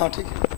हाँ ठीक है।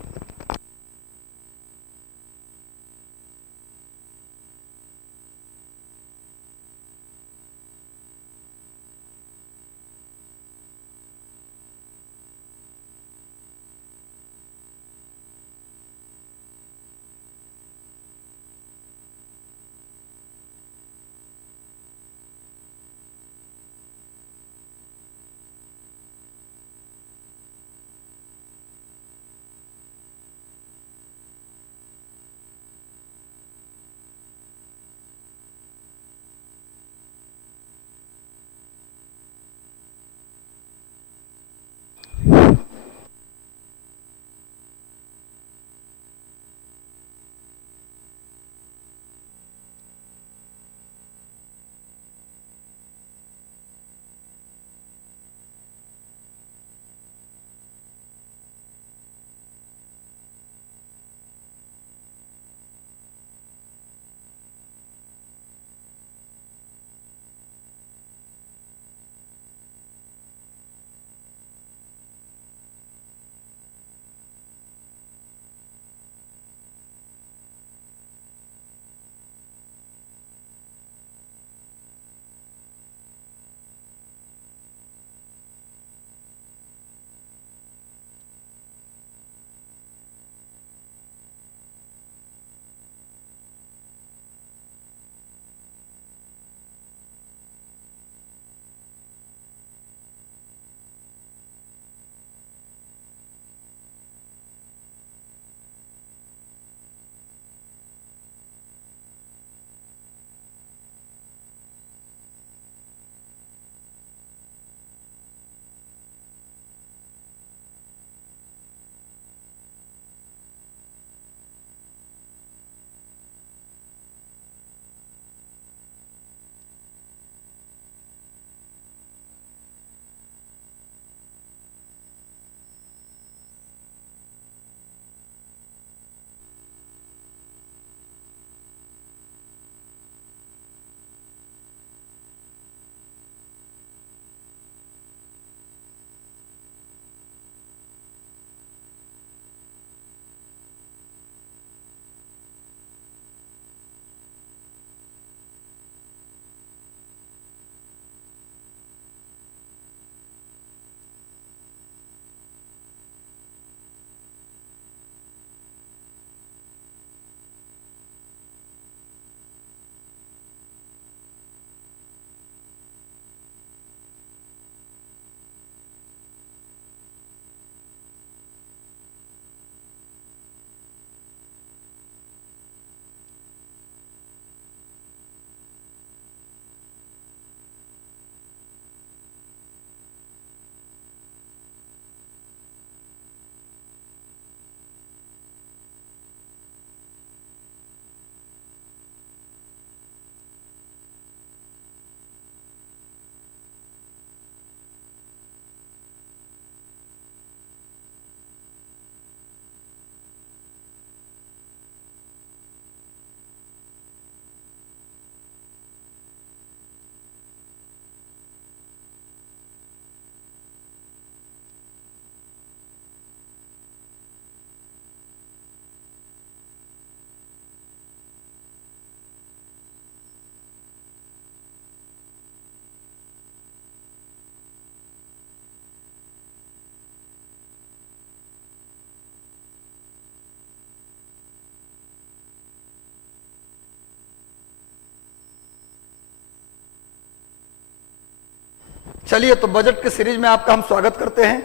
चलिए, तो बजट के सीरीज में आपका हम स्वागत करते हैं।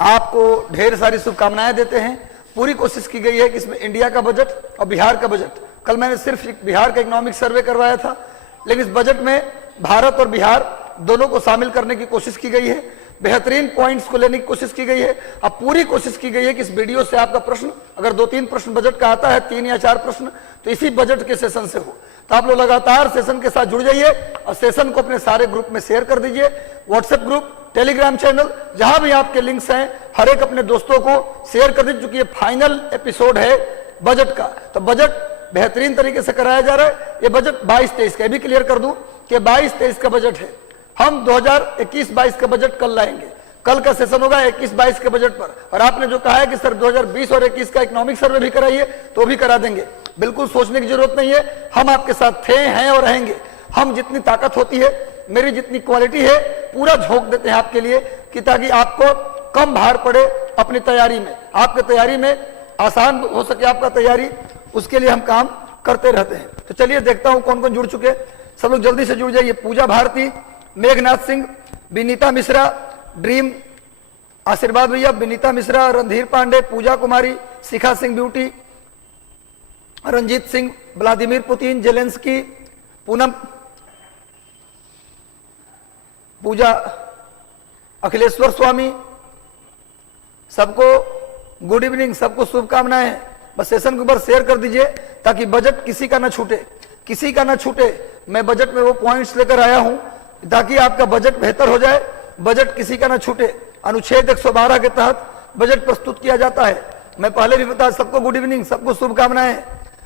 आपको ढेर सारी शुभकामनाएं देते हैं। पूरी कोशिश की गई है कि इसमें इंडिया का बजट और बिहार का बजट, कल मैंने सिर्फ बिहार का इकोनॉमिक सर्वे करवाया था, लेकिन इस बजट में भारत और बिहार दोनों को शामिल करने की कोशिश की गई है। बेहतरीन पॉइंट्स को लेने की कोशिश की गई है। अब पूरी कोशिश की गई है कि इस वीडियो से आपका प्रश्न, अगर 2-3 प्रश्न बजट का आता है, 3 या 4 प्रश्न, तो इसी बजट के सेशन से हो। तो आप लोग लगातार सेशन के साथ जुड़ जाइए और सेशन को अपने सारे ग्रुप में शेयर कर दीजिए। व्हाट्सएप ग्रुप, टेलीग्राम चैनल, जहां भी आपके लिंक्स हैं, हर एक अपने दोस्तों को शेयर कर दीजिए, क्योंकि ये फाइनल एपिसोड है बजट का। तो बजट बेहतरीन तरीके से कराया जा रहा है। ये बजट 22-23 का, भी क्लियर कर दूं कि 22-23 का बजट है। हम 2021-22 का बजट कल लाएंगे। कल का सेशन होगा 21-22 के बजट पर। और आपने जो कहा है कि सर 2020 और 21 का इकोनॉमिक सर्वे भी कराइए, तो भी करा देंगे। बिल्कुल सोचने की जरूरत नहीं है, हम आपके साथ थे, हैं और रहेंगे। हम जितनी ताकत होती है, मेरी जितनी क्वालिटी है, पूरा झोंक देते हैं आपके लिए, कि ताकि आपको कम भार पड़े अपनी तैयारी में, आपकी तैयारी में आसान हो सके आपका तैयारी, उसके लिए हम काम करते रहते हैं। तो चलिए देखता हूं कौन कौन जुड़ चुके। सब लोग जल्दी से जुड़ जाइए। पूजा भारती, मेघनाथ सिंह, विनीता मिश्रा, ड्रीम, आशीर्वाद भैया, Vinita Mishra, Randhir Pandey, Pooja Kumari, Shikha Singh beauty, Ranjit Singh, Vladimir Putin, Zelensky, Poonam, Pooja, Akhileshwar Swami, सबको गुड इवनिंग, सबको शुभकामनाएं। बस सेशन के ऊपर शेयर कर दीजिए ताकि बजट किसी का ना छूटे, किसी का ना छूटे। मैं बजट में वो पॉइंट्स लेकर आया हूं ताकि आपका बजट बेहतर हो जाए, बजट किसी का ना छूटे। अनुच्छेद 112 के तहत बजट प्रस्तुत किया जाता है। मैं पहले भी बता, सबको गुड इवनिंग, सबको शुभकामनाएं।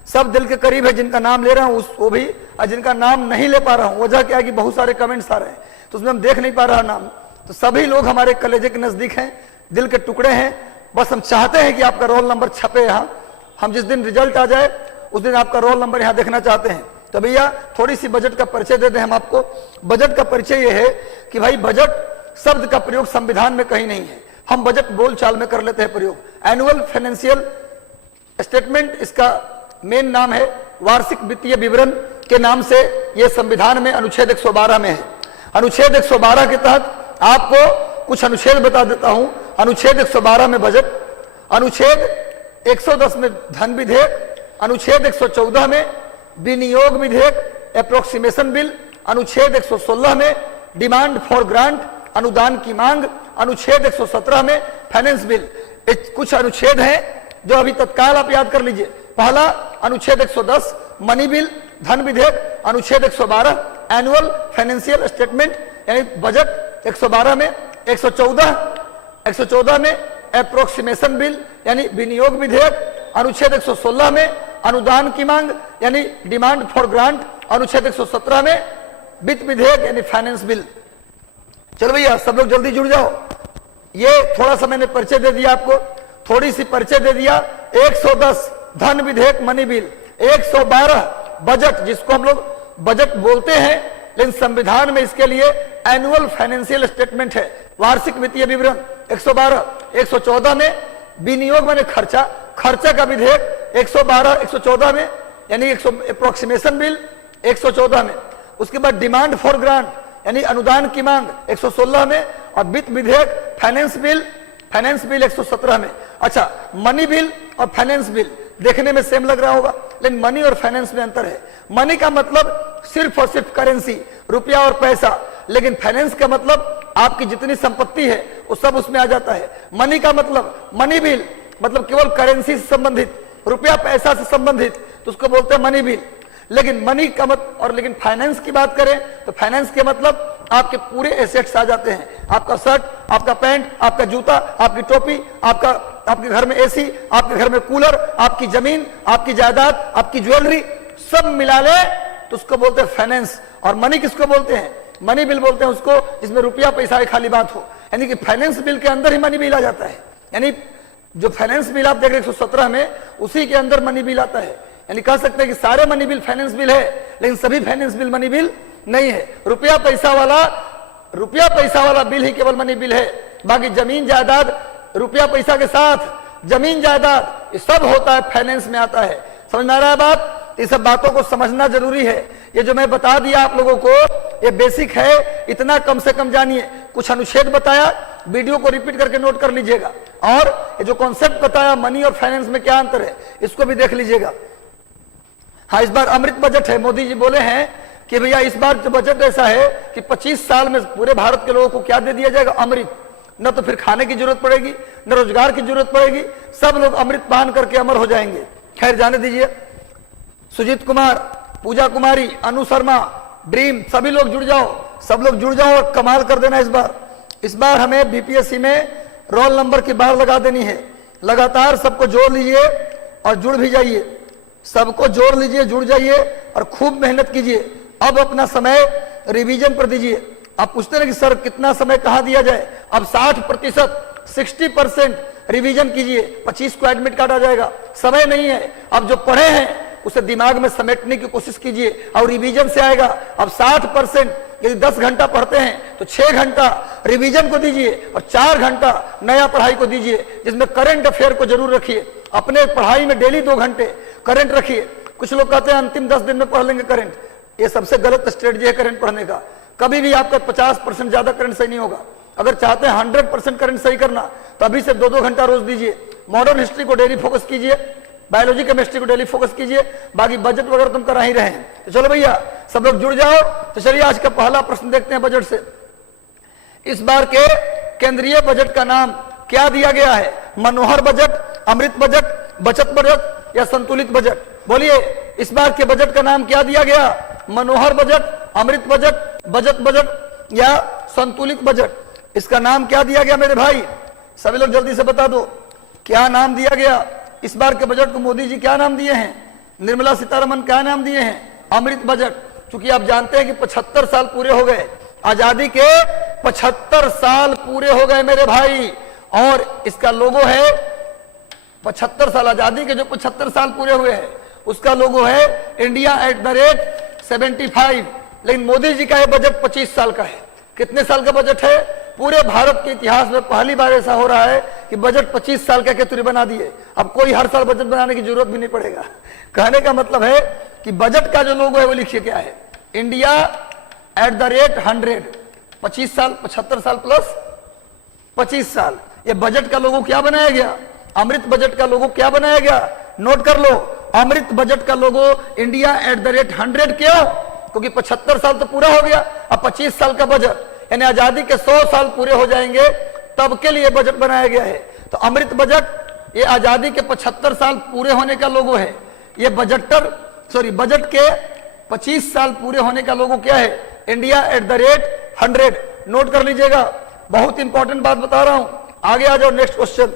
सब दिल के करीब है, जिनका नाम ले रहा हूं वो भी, और जिनका नाम नहीं ले पा रहा हूं, वजह क्या है कि बहुत सारे कमेंट्स आ रहे हैं, तो उसमें हम देख नहीं पा रहा नाम। तो सभी लोग हमारे कलेजे के नजदीक हैं, दिल के टुकड़े हैं। बस हम चाहते हैं कि आपका रोल नंबर छपे यहाँ। हम जिस दिन रिजल्ट आ जाए उस दिन आपका रोल नंबर यहाँ देखना चाहते हैं। तो भैया थोड़ी सी बजट का परिचय दे दें हम आपको। बजट का परिचय ये है कि भाई बजट शब्द का प्रयोग संविधान में कहीं नहीं है, हम बजट बोलचाल में कर लेते हैं प्रयोग। एनुअल फाइनेंशियल स्टेटमेंट इसका मेन नाम है, वार्षिक वित्तीय विवरण के नाम से ये संविधान में अनुच्छेद 112 में है। अनुच्छेद 112 के तहत आपको कुछ अनुच्छेद बता देता हूं। अनुच्छेद 112 में बजट, अनुच्छेद 110 में धन विधेयक, अनुच्छेद 114 में विनियोग विधेयक अप्रोक्सीमेशन बिल, अनुच्छेद 116 में डिमांड फॉर ग्रांट अनुदान की मांग, अनुच्छेद 117 में फाइनेंस बिल। कुछ अनुच्छेद हैं जो अभी तत्काल आप याद कर लीजिए। पहला अनुच्छेद 110 मनी बिल धन विधेयक, अनुच्छेद 112 एनुअल फाइनेंशियल स्टेटमेंट यानी बजट 112 में, 114 में अप्रोक्सीमेशन बिल यानी विनियोग विधेयक, अनुच्छेद 116 में अनुदान की मांग यानी डिमांड फॉर ग्रांट, अनुच्छेद 117 में वित्त विधेयक यानी फाइनेंस बिल। चलो भैया सब लोग जल्दी जुड़ जाओ। ये थोड़ा सा मैंने परिचय दे दिया आपको, थोड़ी सी परिचय दे दिया। 110 धन विधेयक मनी बिल, 112 बजट जिसको हम लोग बजट बोलते हैं, लेकिन संविधान में इसके लिए एनुअल फाइनेंशियल स्टेटमेंट है, वार्षिक वित्तीय विवरण 112। 114 में विनियोग माने खर्चा, खर्चा का विधेयक 112 114 में यानी अप्रोक्सीमेशन बिल 114 में। उसके बाद डिमांड फॉर ग्रांट यानी अनुदान की मांग 116 में, और वित्त विधेयक फाइनेंस बिल 117 में। अच्छा, मनी बिल और फाइनेंस बिल देखने में सेम लग रहा होगा, लेकिन मनी और फाइनेंस में अंतर है। मनी का मतलब सिर्फ और सिर्फ करेंसी, रुपया और पैसा, लेकिन फाइनेंस का मतलब आपकी जितनी संपत्ति है वो सब उसमें आ जाता है। मनी का मतलब, मनी बिल मतलब केवल करेंसी से संबंधित, रुपया पैसा से संबंधित, तो उसको बोलते हैं मनी बिल। लेकिन मनी का मतलब, और लेकिन फाइनेंस की बात करें तो फाइनेंस के मतलब आपके पूरे एसेट्स आ जाते हैं। आपका शर्ट, आपका पैंट, आपका जूता, आपकी टोपी, आपके घर में एसी, आपके घर में कूलर, आपकी जमीन, आपकी जायदाद, आपकी ज्वेलरी, सब मिला ले तो उसको बोलते हैं फाइनेंस। और मनी किसको बोलते हैं? मनी बिल बोलते हैं उसको जिसमें रुपया पैसा की खाली बात हो। यानी कि फाइनेंस बिल के अंदर ही मनी बिल आ जाता है। यानी जो फाइनेंस बिल आप देख रहे हैं 117 में, उसी के अंदर मनी बिल आता है। यानी कह सकते हैं कि सारे मनी बिल फाइनेंस बिल है, लेकिन सभी फाइनेंस बिल मनी बिल नहीं है। रुपया पैसा वाला बिल ही केवल मनी बिल है। बाकी जमीन जायदाद, रुपया पैसा के साथ जमीन जायदाद, ये सब होता है फाइनेंस में आता है। समझ में आ रहा है बात? ये सब बातों को समझना जरूरी है। ये जो मैं बता दिया आप लोगों को, ये बेसिक है, इतना कम से कम जानिए। कुछ अनुच्छेद बताया, वीडियो को रिपीट करके नोट कर लीजिएगा। और ये जो कॉन्सेप्ट बताया मनी और फाइनेंस में क्या अंतर है, इसको भी देख लीजिएगा। हाँ, इस बार अमृत बजट है। मोदी जी बोले हैं कि भैया इस बार जो बजट ऐसा है कि 25 साल में पूरे भारत के लोगों को क्या दे दिया जाएगा? अमृत। न तो फिर खाने की जरूरत पड़ेगी, न रोजगार की जरूरत पड़ेगी, सब लोग अमृत पान करके अमर हो जाएंगे। खैर जाने दीजिए। सुजीत कुमार, पूजा कुमारी, अनु शर्मा, ड्रीम, सभी लोग जुड़ जाओ, सब लोग जुड़ जाओ और कमाल कर देना। इस बार हमें बीपीएससी में रोल नंबर की बार लगा देनी है। लगातार सबको जोड़ लीजिए और जुड़ भी जाइए। सबको जोड़ लीजिए, जुड़ जाइए और खूब मेहनत कीजिए। अब अपना समय रिवीजन पर दीजिए। आप पूछते हैं कि सर कितना समय कहाँ दिया जाए, अब 60%, 60% रिवीजन कीजिए, 25 को एडमिट कार्ड आ जाएगा, समय नहीं है। अब जो पढ़े हैं उसे दिमाग में समेटने की कोशिश कीजिए और रिवीजन से आएगा। अब 60%, यदि 10 घंटा पढ़ते हैं तो 6 घंटा रिवीजन को दीजिए और 4 घंटा नया पढ़ाई को दीजिए, जिसमें करंट अफेयर को जरूर रखिए। अपने पढ़ाई में डेली 2 घंटे करंट रखिए। कुछ लोग कहते हैं अंतिम 10 दिन में पढ़ लेंगे करंट, ये सबसे गलत स्ट्रेटजी है करंट पढ़ने का। कभी भी आपका 50% ज्यादा करंट सही नहीं होगा। अगर चाहते हैं 100% करंट सही करना तो अभी से 2-2 घंटा रोज दीजिए। मॉडर्न हिस्ट्री को डेली फोकस कीजिए, बायोलॉजी केमिस्ट्री को डेली फोकस कीजिए, बाकी बजट वगैरह तुम करा ही रहे हैं। तो चलो भैया सब लोग जुड़ जाओ। तो चलिए आज का पहला प्रश्न देखते हैं बजट से। इस बार के केंद्रीय बजट का नाम क्या दिया गया है? मनोहर बजट, अमृत बजट, बचत बजट या संतुलित बजट? बोलिए, इस बार के बजट का नाम क्या दिया गया? मनोहर बजट, अमृत बजट, बचत बजट या संतुलित बजट? इसका नाम क्या दिया गया मेरे भाई? सभी लोग जल्दी से बता दो, क्या नाम दिया गया? इस बार के बजट को मोदी जी क्या नाम दिए हैं? निर्मला सीतारमण क्या नाम दिए हैं? अमृत बजट। क्योंकि आप जानते हैं कि 75 साल पूरे हो गए, आजादी के 75 साल पूरे हो गए मेरे भाई, और इसका लोगो है 75 साल आजादी के, जो 75 साल पूरे हुए हैं उसका लोगो है इंडिया @75। लेकिन मोदी जी का यह बजट 25 साल का है। कितने साल का बजट है? पूरे भारत के इतिहास में पहली बार ऐसा हो रहा है कि बजट 25 साल का केतुरी बना दिए। अब कोई हर साल बजट बनाने की जरूरत भी नहीं पड़ेगा। कहने का मतलब है कि बजट का जो लोगो है वो लिखिए क्या है? इंडिया @100, 25 साल, 75 साल प्लस 25 साल। ये बजट का लोगो क्या बनाया गया? अमृत बजट का लोगो क्या बनाया गया? नोट कर लो, अमृत बजट का लोगो इंडिया @100। क्यों? क्योंकि 75 साल तो पूरा हो गया, अब 25 साल का बजट, यानी आजादी के 100 साल पूरे हो जाएंगे, तब के लिए बजट बनाया गया है। तो अमृत बजट ये आजादी के 75 साल पूरे होने का लोगो है। ये बजट के 25 साल पूरे होने का लोगो क्या है? इंडिया @100। नोट कर लीजिएगा, बहुत इंपॉर्टेंट बात बता रहा हूं। आगे आ जाओ, नेक्स्ट क्वेश्चन।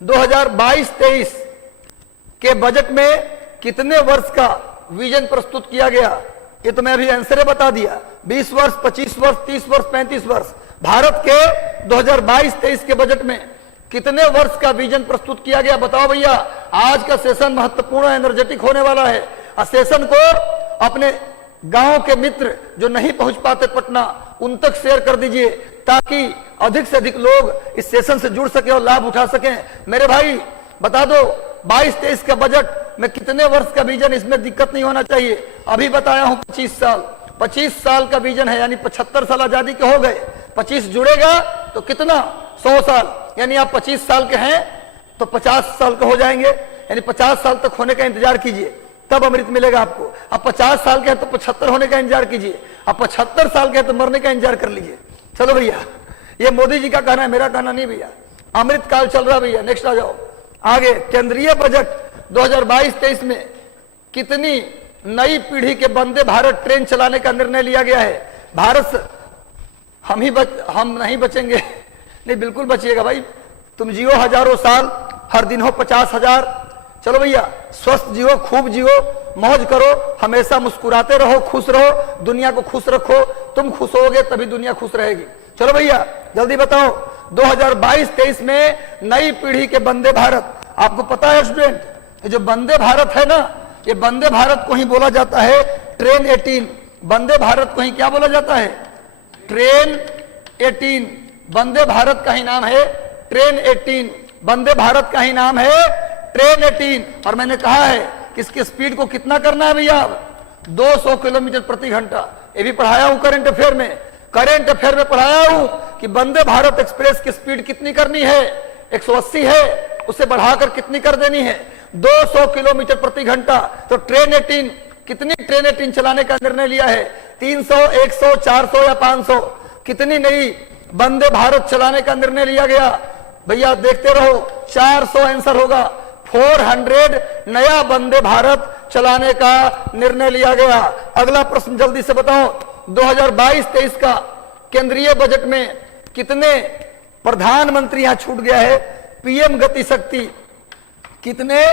2022-23 के बजट में कितने वर्ष का विजन प्रस्तुत किया गया? ये तो मैं अभी आंसर बता दिया। 20 वर्ष, 25 वर्ष, 30 वर्ष, 35 वर्ष। भारत के 2022-23 के बजट में कितने वर्ष का विजन प्रस्तुत किया गया? बताओ भैया। आज का सेशन महत्वपूर्ण एनर्जेटिक होने वाला है। सेशन को अपने गांव के मित्र जो नहीं पहुंच पाते पटना, उन तक शेयर कर दीजिए, ताकि अधिक से अधिक लोग इस सेशन से जुड़ सके और लाभ उठा सकें। मेरे भाई बता दो, 22-23 का बजट में कितने वर्ष का विजन? इसमें दिक्कत नहीं होना चाहिए। अभी बताया हूं 25 साल। 25 साल का विजन है, यानी 75 साल आजादी के हो गए, 25 जुड़ेगा तो कितना? 100 साल। यानी आप 25 साल के हैं तो 50 साल के हो जाएंगे, यानी 50 साल तक होने का इंतजार कीजिए, तब अमृत मिलेगा आपको। अब 50 साल के हैं तो 75 होने का इंतजार कीजिए, अब 75 साल के हैं तो मरने का इंतजार कर लीजिए। चलो भैया, ये मोदी जी का कहना है, मेरा कहना नहीं भैया। अमृत काल चल रहा भैया। नेक्स्ट आ जाओ। आगे, केंद्रीय बजट 2022-23 में कितनी नई पीढ़ी के वंदे भारत ट्रेन चलाने का निर्णय लिया गया है? भारत हम नहीं बचेंगे। नहीं, बिल्कुल बचिएगा भाई। तुम जियो हजारों साल, हर दिन हो 50,000। चलो भैया, स्वस्थ जियो, खूब जियो, मौज करो, हमेशा मुस्कुराते रहो, खुश रहो, दुनिया को खुश रखो। तुम खुश होगे तभी दुनिया खुश रहेगी। चलो भैया जल्दी बताओ, 2022-23 में नई पीढ़ी के वंदे भारत, आपको पता है स्टूडेंट, ये जो वंदे भारत है ना, ये वंदे भारत को ही बोला जाता है ट्रेन 18। वंदे भारत को ही क्या बोला जाता है? ट्रेन 18। वंदे भारत का ही नाम है ट्रेन 18। वंदे भारत का ही नाम है ट्रेन 18। और मैंने कहा है कि इसकी स्पीड को कितना करना है भैया? 200 किलोमीटर प्रति घंटा। ये भी पढ़ाया हूं करंट अफेयर में। करंट अफेयर में पढ़ाया हूं कि वंदे भारत एक्सप्रेस की स्पीड कितनी करनी है? 180 है, उसे बढ़ाकर कितनी कर देनी है? 200 किलोमीटर प्रति घंटा। तो ट्रेन 18, कितनी ट्रेन 18 चलाने का निर्णय लिया है? 300, 100, 400 या 500? कितनी नई वंदे भारत चलाने का निर्णय लिया गया? भैया देखते रहो, 400 आंसर होगा। 400 नया वंदे भारत चलाने का निर्णय लिया गया। अगला प्रश्न जल्दी से बताओ, 2022-23 का केंद्रीय बजट में कितने प्रधानमंत्री, यहां छूट गया है, पीएम गति शक्ति, कितने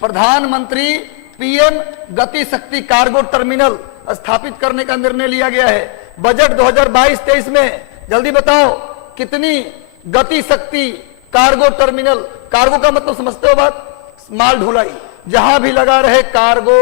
प्रधानमंत्री पीएम गति शक्ति कार्गो टर्मिनल स्थापित करने का निर्णय लिया गया है? बजट 2022-23 में जल्दी बताओ कितनी गति शक्ति कार्गो टर्मिनल, कार्गो का मतलब समझते हो बात, माल ढुलाई, जहां भी लगा रहे कार्गो,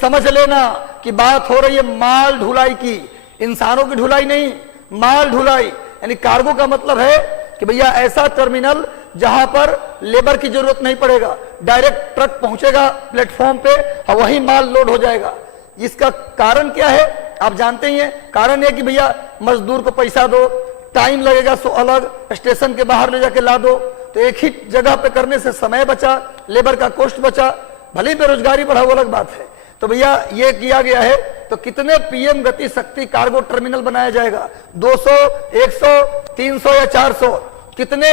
समझ लेना कि बात हो रही है माल ढुलाई की, इंसानों की ढुलाई नहीं, माल ढुलाई। यानी कार्गो का मतलब है कि भैया ऐसा टर्मिनल जहां पर लेबर की जरूरत नहीं पड़ेगा, डायरेक्ट ट्रक पहुंचेगा प्लेटफॉर्म पे और वही माल लोड हो जाएगा। इसका कारण क्या है आप जानते ही हैं, कारण है कि भैया मजदूर को पैसा दो, टाइम लगेगा सो अलग, स्टेशन के बाहर ले जाके ला दो, तो एक ही जगह पे करने से समय बचा, लेबर का कॉस्ट बचा, भले बेरोजगारी बढ़ा वो अलग बात है। तो भैया ये किया गया है। तो कितने पीएम गति शक्ति कार्गो टर्मिनल बनाया जाएगा? 200, 100, 300 या 400? कितने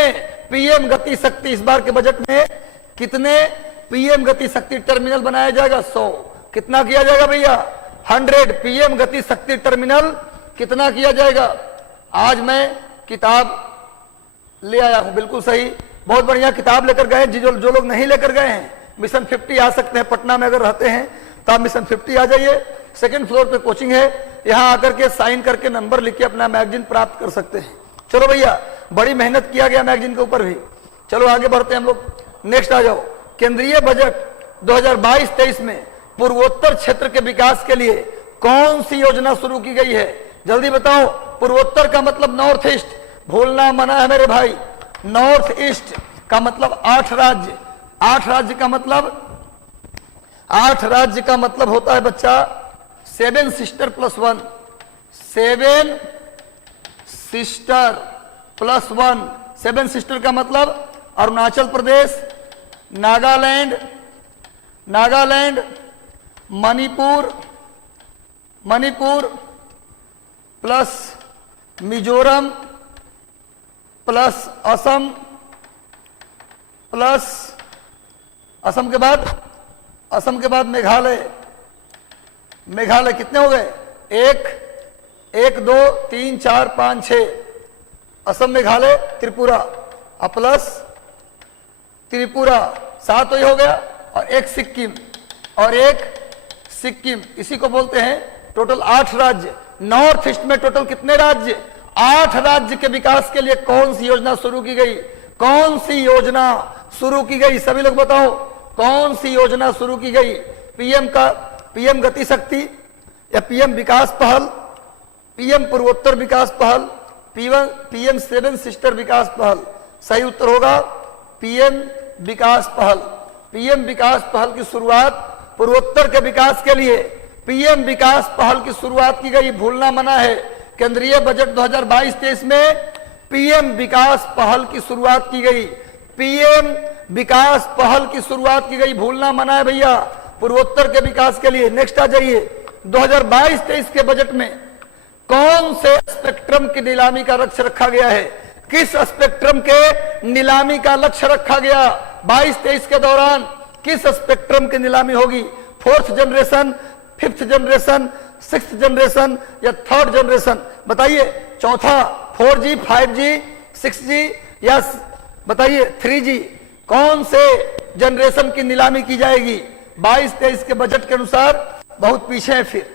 पीएम गति शक्ति इस बार के बजट में, कितने पीएम गति शक्ति टर्मिनल बनाया जाएगा? 100। कितना किया जाएगा भैया? 100 पीएम गति शक्ति टर्मिनल कितना किया जाएगा? आज मैं किताब ले आया हूं, बिल्कुल सही, बहुत बढ़िया किताब लेकर गए। जो लोग नहीं लेकर गए हैं मिशन 50 आ सकते हैं, पटना में अगर रहते हैं तो आप मिशन 50 आ जाइए, सेकंड फ्लोर पे कोचिंग है, यहां आकर के साइन करके नंबर लिख के अपना मैगजीन प्राप्त कर सकते हैं। चलो भैया, बड़ी मेहनत किया गया मैगजीन के ऊपर भी। चलो आगे बढ़ते हैं हम लोग, नेक्स्ट आ जाओ। केंद्रीय बजट 2022-23 में पूर्वोत्तर क्षेत्र के विकास के लिए कौन सी योजना शुरू की गई है? जल्दी बताओ। पूर्वोत्तर का मतलब नॉर्थ ईस्ट, भूलना मना है मेरे भाई। नॉर्थ ईस्ट का मतलब 8 राज्य, 8 राज्य का मतलब, 8 राज्य का मतलब होता है बच्चा 7 sister plus 1, 7 sister plus 1। 7 sister का मतलब Arunachal Pradesh, Nagaland, Nagaland, Manipur, Manipur plus Mizoram plus Assam, plus Assam के बाद, असम के बाद मेघालय, मेघालय कितने हो गए? 1 2 3 4 5 6, असम मेघालय त्रिपुरा और प्लस त्रिपुरा 7 हो गया, और एक सिक्किम, और एक सिक्किम, इसी को बोलते हैं टोटल 8 राज्य। नॉर्थ ईस्ट में टोटल कितने राज्य? 8 राज्य के विकास के लिए कौन सी योजना शुरू की गई? कौन सी योजना शुरू की गई? सभी लोग बताओ, कौन सी योजना शुरू की गई? पीएम गति शक्ति या पीएम विकास पहल, पीएम पूर्वोत्तर विकास पहल, पीएम 7 सिस्टर विकास पहल? सही उत्तर होगा पीएम विकास पहल। पीएम विकास पहल की शुरुआत पूर्वोत्तर के विकास के लिए पीएम विकास पहल की शुरुआत की गई, भूलना मना है। केंद्रीय बजट 2022-23 में पीएम विकास पहल की शुरुआत की गई, पीएम विकास पहल की शुरुआत की गई, भूलना मना है भैया, पूर्वोत्तर के विकास के लिए। नेक्स्ट आ जाइए, 2022-23 के बजट में कौन से स्पेक्ट्रम की नीलामी का लक्ष्य रखा गया है? किस स्पेक्ट्रम के नीलामी का लक्ष्य रखा गया? 22-23 के दौरान किस स्पेक्ट्रम की नीलामी होगी? 4th generation, 5th generation, 6th generation या 3rd जनरेशन? बताइए। चौथा 4G, 5G, 6G या बताइए 3G, कौन से जनरेशन की नीलामी की जाएगी? 22-23 के बजट के अनुसार बहुत पीछे है। फिर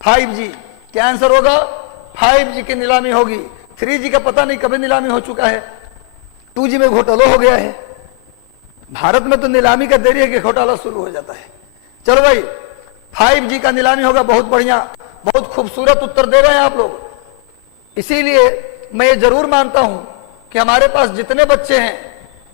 5G, क्या आंसर होगा? 5G की नीलामी होगी। 3G का पता नहीं कभी नीलामी हो चुका है, 2G में घोटाला हो गया है। भारत में तो नीलामी का देरी है कि घोटाला शुरू हो जाता है। चलो भाई, 5G का नीलामी होगा। बहुत बढ़िया, बहुत खूबसूरत उत्तर दे रहे हैं आप लोग। इसीलिए मैं ये जरूर मानता हूं कि हमारे पास जितने बच्चे हैं,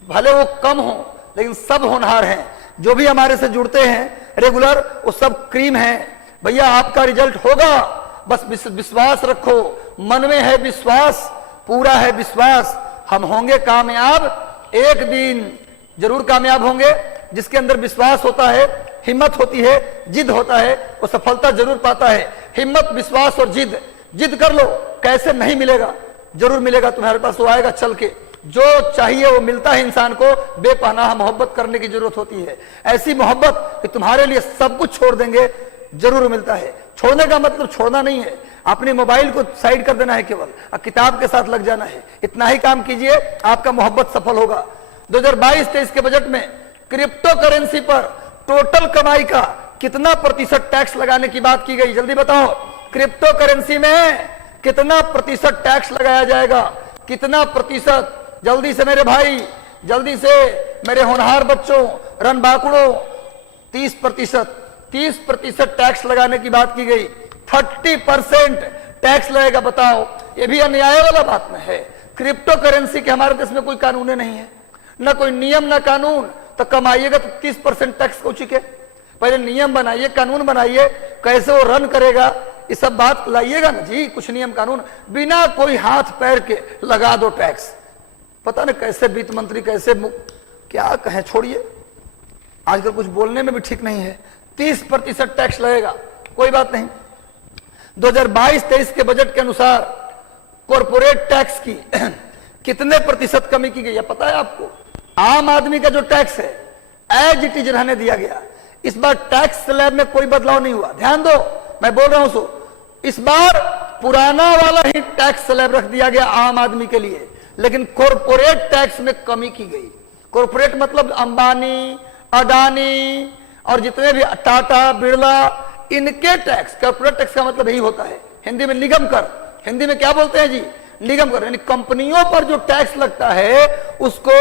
भले वो कम हो लेकिन सब होनहार हैं। जो भी हमारे से जुड़ते हैं रेगुलर, वो सब क्रीम हैं। भैया आपका रिजल्ट होगा, बस विश्वास रखो, मन में है विश्वास, पूरा है विश्वास, हम होंगे कामयाब। एक दिन जरूर कामयाब होंगे। जिसके अंदर विश्वास होता है, हिम्मत होती है, जिद होता है, वो सफलता जरूर पाता है। हिम्मत, विश्वास और जिद, जिद कर लो, कैसे नहीं मिलेगा? जरूर मिलेगा तुम्हारे पास, वो आएगा चल के। जो चाहिए वो मिलता है इंसान को। बेपनाह मोहब्बत करने की जरूरत होती है, ऐसी मोहब्बत कि तुम्हारे लिए सब कुछ छोड़ देंगे, जरूर मिलता है। छोड़ने का मतलब छोड़ना नहीं है, अपने मोबाइल को साइड कर देना है केवल, और किताब के साथ लग जाना है। इतना ही काम कीजिए, आपका मोहब्बत सफल होगा। 2022-23 के बजट में क्रिप्टो करेंसी पर टोटल कमाई का कितना प्रतिशत टैक्स लगाने की बात की गई? जल्दी बताओ। क्रिप्टो करेंसी में कितना प्रतिशत टैक्स लगाया जाएगा, कितना प्रतिशत? जल्दी से मेरे भाई, जल्दी से मेरे होनहार बच्चों, रणबांकुड़ों, 30% टैक्स लगाने की बात की गई। 30% टैक्स लगेगा, बताओ, ये भी अन्याय वाला बात में है। क्रिप्टो करेंसी के हमारे देश में कोई कानून नहीं है, ना कोई नियम ना कानून, तो कमाइएगा तो 30% टैक्स को चुके। पहले नियम बनाइए, कानून बनाइए, कैसे वो रन करेगा, ये सब बात लाइएगा ना जी। कुछ नियम कानून बिना कोई हाथ पैर के लगा दो टैक्स। पता नहीं कैसे वित्त मंत्री, कैसे क्या कहें, छोड़िए, आजकल कुछ बोलने में भी ठीक नहीं है। 30% टैक्स लगेगा, कोई बात नहीं। 2022-23 के बजट के अनुसार कॉर्पोरेट टैक्स की कितने प्रतिशत कमी की गई है पता है आपको? आम आदमी का जो टैक्स है एज इट इज रहने दिया गया। इस बार टैक्स स्लैब में कोई बदलाव नहीं हुआ, ध्यान दो, मैं बोल रहा हूं सो। इस बार पुराना वाला ही टैक्स स्लैब रख दिया गया आम आदमी के लिए, लेकिन कॉर्पोरेट टैक्स में कमी की गई। कॉर्पोरेट मतलब अंबानी, अडानी और जितने भी टाटा, बिरला, इनके टैक्स। कॉर्पोरेट टैक्स का मतलब यही होता है, हिंदी में निगम कर। हिंदी में क्या बोलते हैं जी? निगम कर। यानी कंपनियों पर जो टैक्स लगता है उसको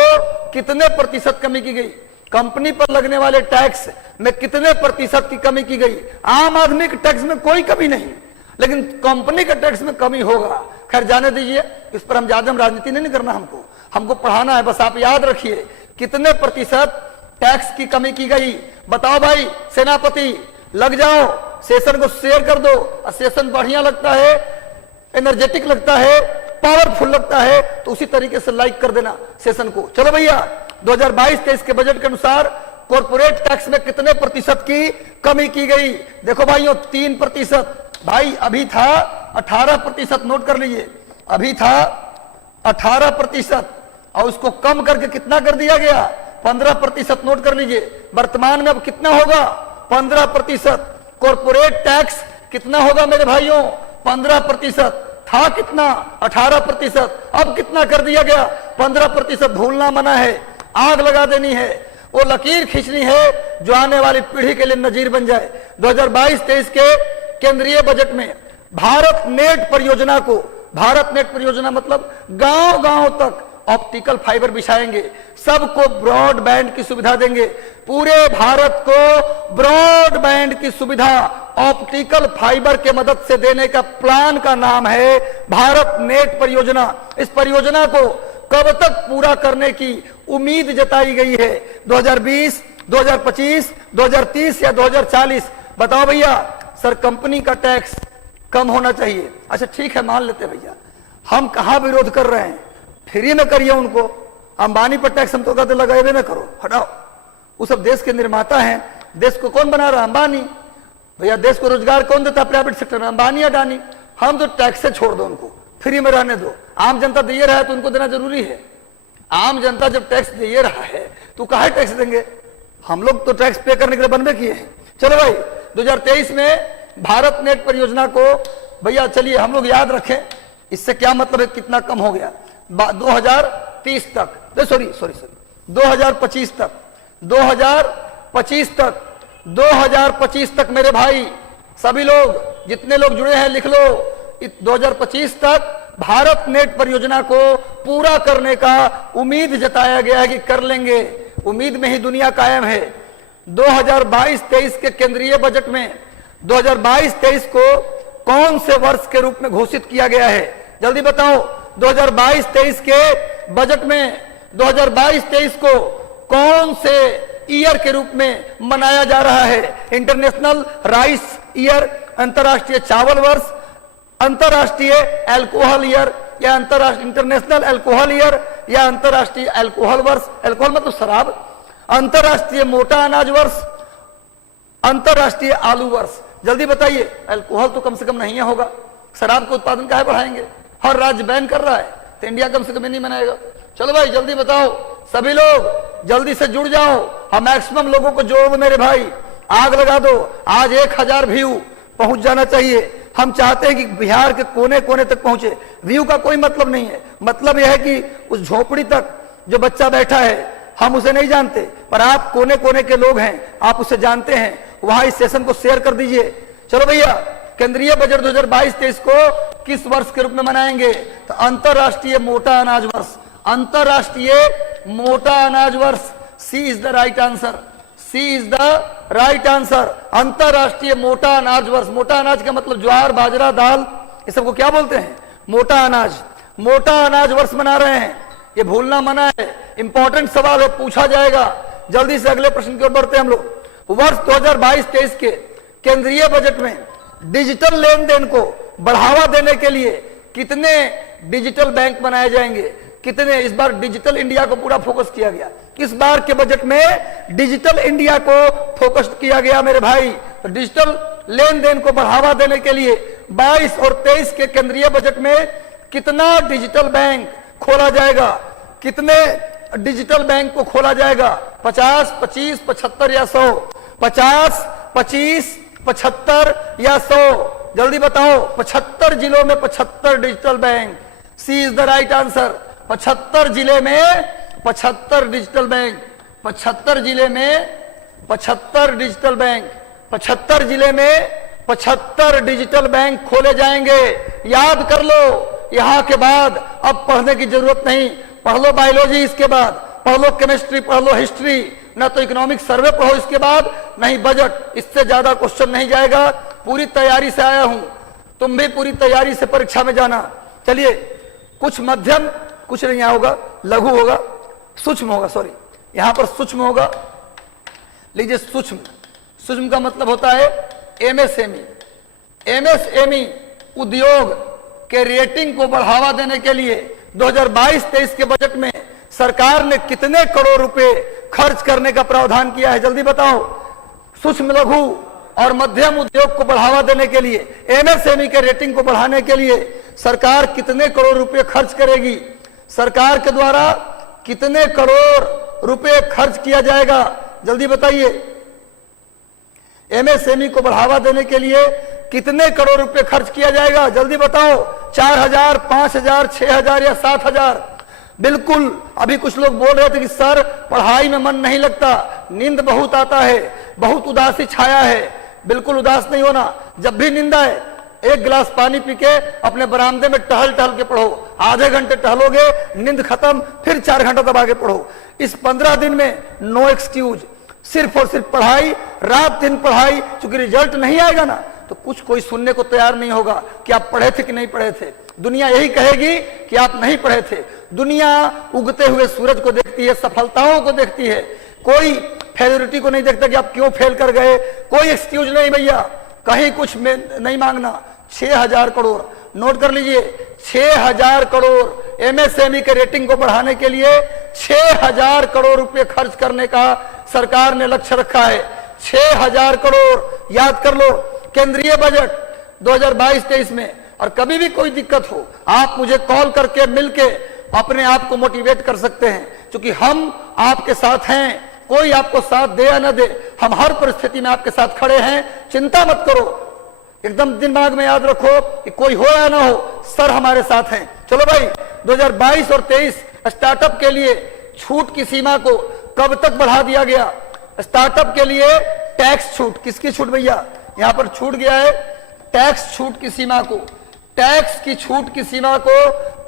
कितने प्रतिशत कमी की गई? कंपनी पर लगने वाले टैक्स में कितने प्रतिशत की कमी की गई? आम आदमी के टैक्स में कोई कमी नहीं, लेकिन कंपनी के टैक्स में कमी होगा। खैर जाने दीजिए, इस पर हम ज्यादा राजनीति नहीं करना, हमको पढ़ाना है। बस आप याद रखिए कितने प्रतिशत टैक्स की कमी की गई। बताओ भाई सेनापति, लग जाओ, सेशन को शेयर कर दो। सेशन बढ़िया लगता है, एनर्जेटिक लगता है, पावरफुल लगता है, तो उसी तरीके से लाइक कर देना सेशन को। चलो भैया, 2022-23 के बजट के अनुसार कॉर्पोरेट टैक्स में कितने प्रतिशत की कमी की गई? देखो भाइयों, 3%। भाई अभी था 18%, नोट कर लीजिए, अभी था 18% और उसको कम करके कितना कर दिया गया? 15%, नोट कर लीजिए। वर्तमान में अब कितना होगा? 15%। कॉर्पोरेट टैक्स कितना होगा मेरे भाइयों? 15%। था कितना? 18%, अब कितना कर दिया गया? 15%। भूलना मना है, आग लगा देनी है, वो लकीर खींचनी है जो आने वाली पीढ़ी के लिए नजीर बन जाए। 2022-23 के केंद्रीय बजट में भारत नेट परियोजना को, भारत नेट परियोजना मतलब गांव गांव तक ऑप्टिकल फाइबर बिछाएंगे, सबको ब्रॉडबैंड की सुविधा देंगे। पूरे भारत को ब्रॉडबैंड की सुविधा ऑप्टिकल फाइबर के मदद से देने का प्लान का नाम है भारत नेट परियोजना। इस परियोजना को कब तक पूरा करने की उम्मीद जताई गई है? 2020, 2025, 2030 या 2040? बताओ भैया। सर कंपनी का टैक्स कम होना चाहिए। अच्छा ठीक है, मान लेते भैया, हम कहां विरोध कर रहे हैं, फ्री में करिए उनको। अंबानी पर टैक्स हम तो कहते लगाए ना करो, हटाओ। वो सब देश के निर्माता हैं, देश को कौन बना रहा है? अंबानी भैया। देश को रोजगार कौन देता है? प्राइवेट सेक्टर में, अंबानी, अडानी। हम तो टैक्स से छोड़ दो, उनको फ्री में रहने दो। आम जनता दे रहा है तो उनको देना जरूरी है। आम जनता जब टैक्स दे रहा है तो काहे टैक्स देंगे? हम लोग तो टैक्स पे करने के लिए बनवे किए हैं। चलो भाई, 2023 में भारत नेट परियोजना को भैया चलिए हम लोग याद रखें, इससे क्या मतलब है, कितना कम हो गया? 2030 तक, सॉरी 2025 तक, 2025 तक, 2025 तक मेरे भाई सभी लोग, जितने लोग जुड़े हैं लिख लो, 2025 तक भारत नेट परियोजना को पूरा करने का उम्मीद जताया गया है कि कर लेंगे। उम्मीद में ही दुनिया कायम है। 2022-23 के केंद्रीय बजट में 2022-23 को कौन से वर्ष के रूप में घोषित किया गया है? जल्दी बताओ। 2022-23 के बजट में 2022-23 को कौन से ईयर के रूप में मनाया जा रहा है? इंटरनेशनल राइस ईयर, अंतरराष्ट्रीय चावल वर्ष, अंतरराष्ट्रीय अल्कोहल ईयर या इंटरनेशनल अल्कोहल ईयर या अंतरराष्ट्रीय अल्कोहल वर्ष, अल्कोहल मतलब शराब, अंतरराष्ट्रीय मोटा अनाज वर्ष, अंतरराष्ट्रीय आलू वर्ष। जल्दी बताइए। अल्कोहल तो कम से कम नहीं होगा, शराब का उत्पादन काहे बढ़ाएंगे? हर राज्य बैन कर रहा है, तो इंडिया कम से कम नहीं मनाएगा। चलो भाई जल्दी बताओ, सभी लोग जल्दी से जुड़ जाओ। हम मैक्सिमम लोगों को जोड़ो मेरे भाई, आग लगा दो। आज 1000 व्यू पहुंच जाना चाहिए। हम चाहते हैं कि बिहार के कोने कोने तक पहुंचे। व्यू का कोई मतलब नहीं है, मतलब यह है कि उस झोपड़ी तक जो बच्चा बैठा है हम उसे नहीं जानते, पर आप कोने कोने के लोग हैं, आप उसे जानते हैं। वहां इस सेशन को शेयर कर दीजिए। चलो भैया केंद्रीय बजट 2022-23 को किस वर्ष के रूप में मनाएंगे? तो अंतरराष्ट्रीय मोटा अनाज वर्ष, अंतरराष्ट्रीय मोटा अनाज वर्ष। C is the right answer, C is the right answer, अंतरराष्ट्रीय मोटा अनाज वर्ष। मोटा अनाज का मतलब ज्वार, बाजरा, दाल, ये सबको क्या बोलते हैं? मोटा अनाज। मोटा अनाज वर्ष मना रहे हैं, ये भूलना मना है। इंपॉर्टेंट सवाल है, पूछा जाएगा। जल्दी से अगले प्रश्न की ओर बढ़ते हैं हम लोग। वर्ष 2022-23 के केंद्रीय बजट में डिजिटल लेन देन को बढ़ावा देने के लिए कितने डिजिटल बैंक बनाए जाएंगे? कितने? इस बार डिजिटल इंडिया को पूरा फोकस किया गया। इस बार के बजट में डिजिटल इंडिया को फोकस किया गया मेरे भाई। तो डिजिटल लेन देन को बढ़ावा देने के लिए 22 और 23 के केंद्रीय बजट में कितना डिजिटल बैंक खोला जाएगा? कितने डिजिटल बैंक को खोला जाएगा? 50, 25, 75 या 100? 50, 25, 75 या 100? जल्दी बताओ। 75 जिलों में 75 digital bank. C is the right answer. 75 जिले में 75 डिजिटल बैंक। 75 जिले में 75 डिजिटल बैंक। 75 जिले में 75 डिजिटल बैंक खोले जाएंगे। याद कर लो। यहां के बाद अब पढ़ने की जरूरत नहीं। पढ़ लो बायोलॉजी, इसके बाद पढ़ लो केमिस्ट्री, पढ़ लो हिस्ट्री, ना तो इकोनॉमिक सर्वे पढ़ो इसके बाद, नहीं बजट। इससे ज्यादा क्वेश्चन नहीं जाएगा। पूरी तैयारी से आया हूं, तुम भी पूरी तैयारी से परीक्षा में जाना। चलिए, कुछ मध्यम, कुछ नहीं होगा, लघु होगा, सूक्ष्म होगा, सॉरी यहां पर सूक्ष्म होगा। लीजिए सूक्ष्म। सूक्ष्म का मतलब होता है एमएसएमई। एमएसएमई उद्योग के रेटिंग को बढ़ावा देने के लिए 2022-23 के बजट में सरकार ने कितने करोड़ रुपए खर्च करने का प्रावधान किया है? जल्दी बताओ। सूक्ष्म, लघु और मध्यम उद्योग को बढ़ावा देने के लिए, एमएसएमई के रेटिंग को बढ़ाने के लिए सरकार कितने करोड़ रुपए खर्च करेगी? सरकार के द्वारा कितने करोड़ रुपए खर्च किया जाएगा? जल्दी बताइए। एमएसएमई को बढ़ावा देने के लिए कितने करोड़ रुपए खर्च किया जाएगा? जल्दी बताओ। 4,000, 5,000, 6,000 या 7,000? बिल्कुल। अभी कुछ लोग बोल रहे थे कि सर पढ़ाई में मन नहीं लगता, नींद बहुत आता है, बहुत उदासी छाया है। बिल्कुल उदास नहीं होना। जब भी नींद आए, एक गिलास पानी पी के अपने बरामदे में टहल टहल के पढ़ो। आधे घंटे टहलोगे, नींद खत्म, फिर 4 घंटा तब आगे पढ़ो। इस 15 दिन में नो एक्सक्यूज, सिर्फ और सिर्फ पढ़ाई, रात दिन पढ़ाई। चूंकि रिजल्ट नहीं आएगा ना, तो कुछ कोई सुनने को तैयार नहीं होगा कि आप पढ़े थे कि नहीं पढ़े थे। दुनिया यही कहेगी कि आप नहीं पढ़े थे। दुनिया उगते हुए सूरज को देखती है, सफलताओं को देखती है, कोई फेलियरिटी को नहीं देखता कि आप क्यों फेल कर गए। कोई एक्सक्यूज नहीं भैया, कहीं कुछ नहीं मांगना। 6,000 करोड़ नोट कर लीजिए। 6,000 करोड़ एमएसएमई के रेटिंग को बढ़ाने के लिए 6,000 करोड़ रुपए खर्च करने का सरकार ने लक्ष्य रखा है। 6,000 करोड़। याद कर लो। केंद्रीय बजट 2022-23 में। और कभी भी कोई दिक्कत हो, आप मुझे कॉल करके मिलके अपने आप को मोटिवेट कर सकते हैं, क्योंकि हम आपके साथ हैं। कोई आपको साथ दे या न दे, हम हर परिस्थिति में आपके साथ खड़े हैं। चिंता मत करो, एकदम दिमाग में याद रखो कि कोई हो या ना हो, सर हमारे साथ हैं। चलो भाई, 2022 और 23 स्टार्टअप के लिए छूट की सीमा को कब तक बढ़ा दिया गया? स्टार्टअप के लिए टैक्स छूट, किसकी छूट भैया? यहां पर छूट गया है टैक्स छूट की सीमा को। टैक्स की छूट की सीमा को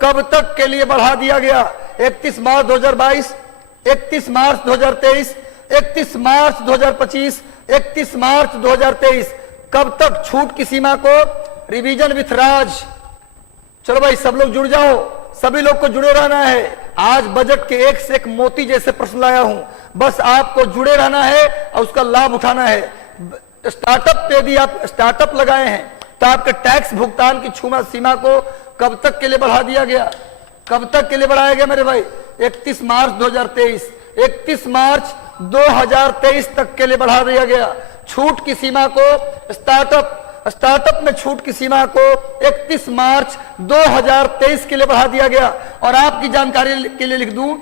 कब तक के लिए बढ़ा दिया गया? 31 मार्च 2022, 31 मार्च 2023, 31 मार्च 2025, 31 मार्च 2023। कब तक छूट की सीमा को? रिवीजन विथ राज। चलो भाई, सब लोग जुड़ जाओ, सभी लोग को जुड़े रहना है। आज बजट के एक से एक मोती जैसे प्रश्न लाया हूं, बस आपको जुड़े रहना है और उसका लाभ उठाना है। स्टार्टअप पे भी आप स्टार्टअप लगाए हैं, तो आपके टैक्स भुगतान की सीमा को कब तक के लिए बढ़ा दिया गया? कब तक के लिए बढ़ाया गया मेरे भाई? 31 मार्च 2023, 31 मार्च 2023 तक के लिए बढ़ा दिया गया। छूट की सीमा को स्टार्टअप में छूट की सीमा को 31 मार्च 2023 के लिए बढ़ा दिया गया। और आपकी जानकारी के लिए लिख दूं,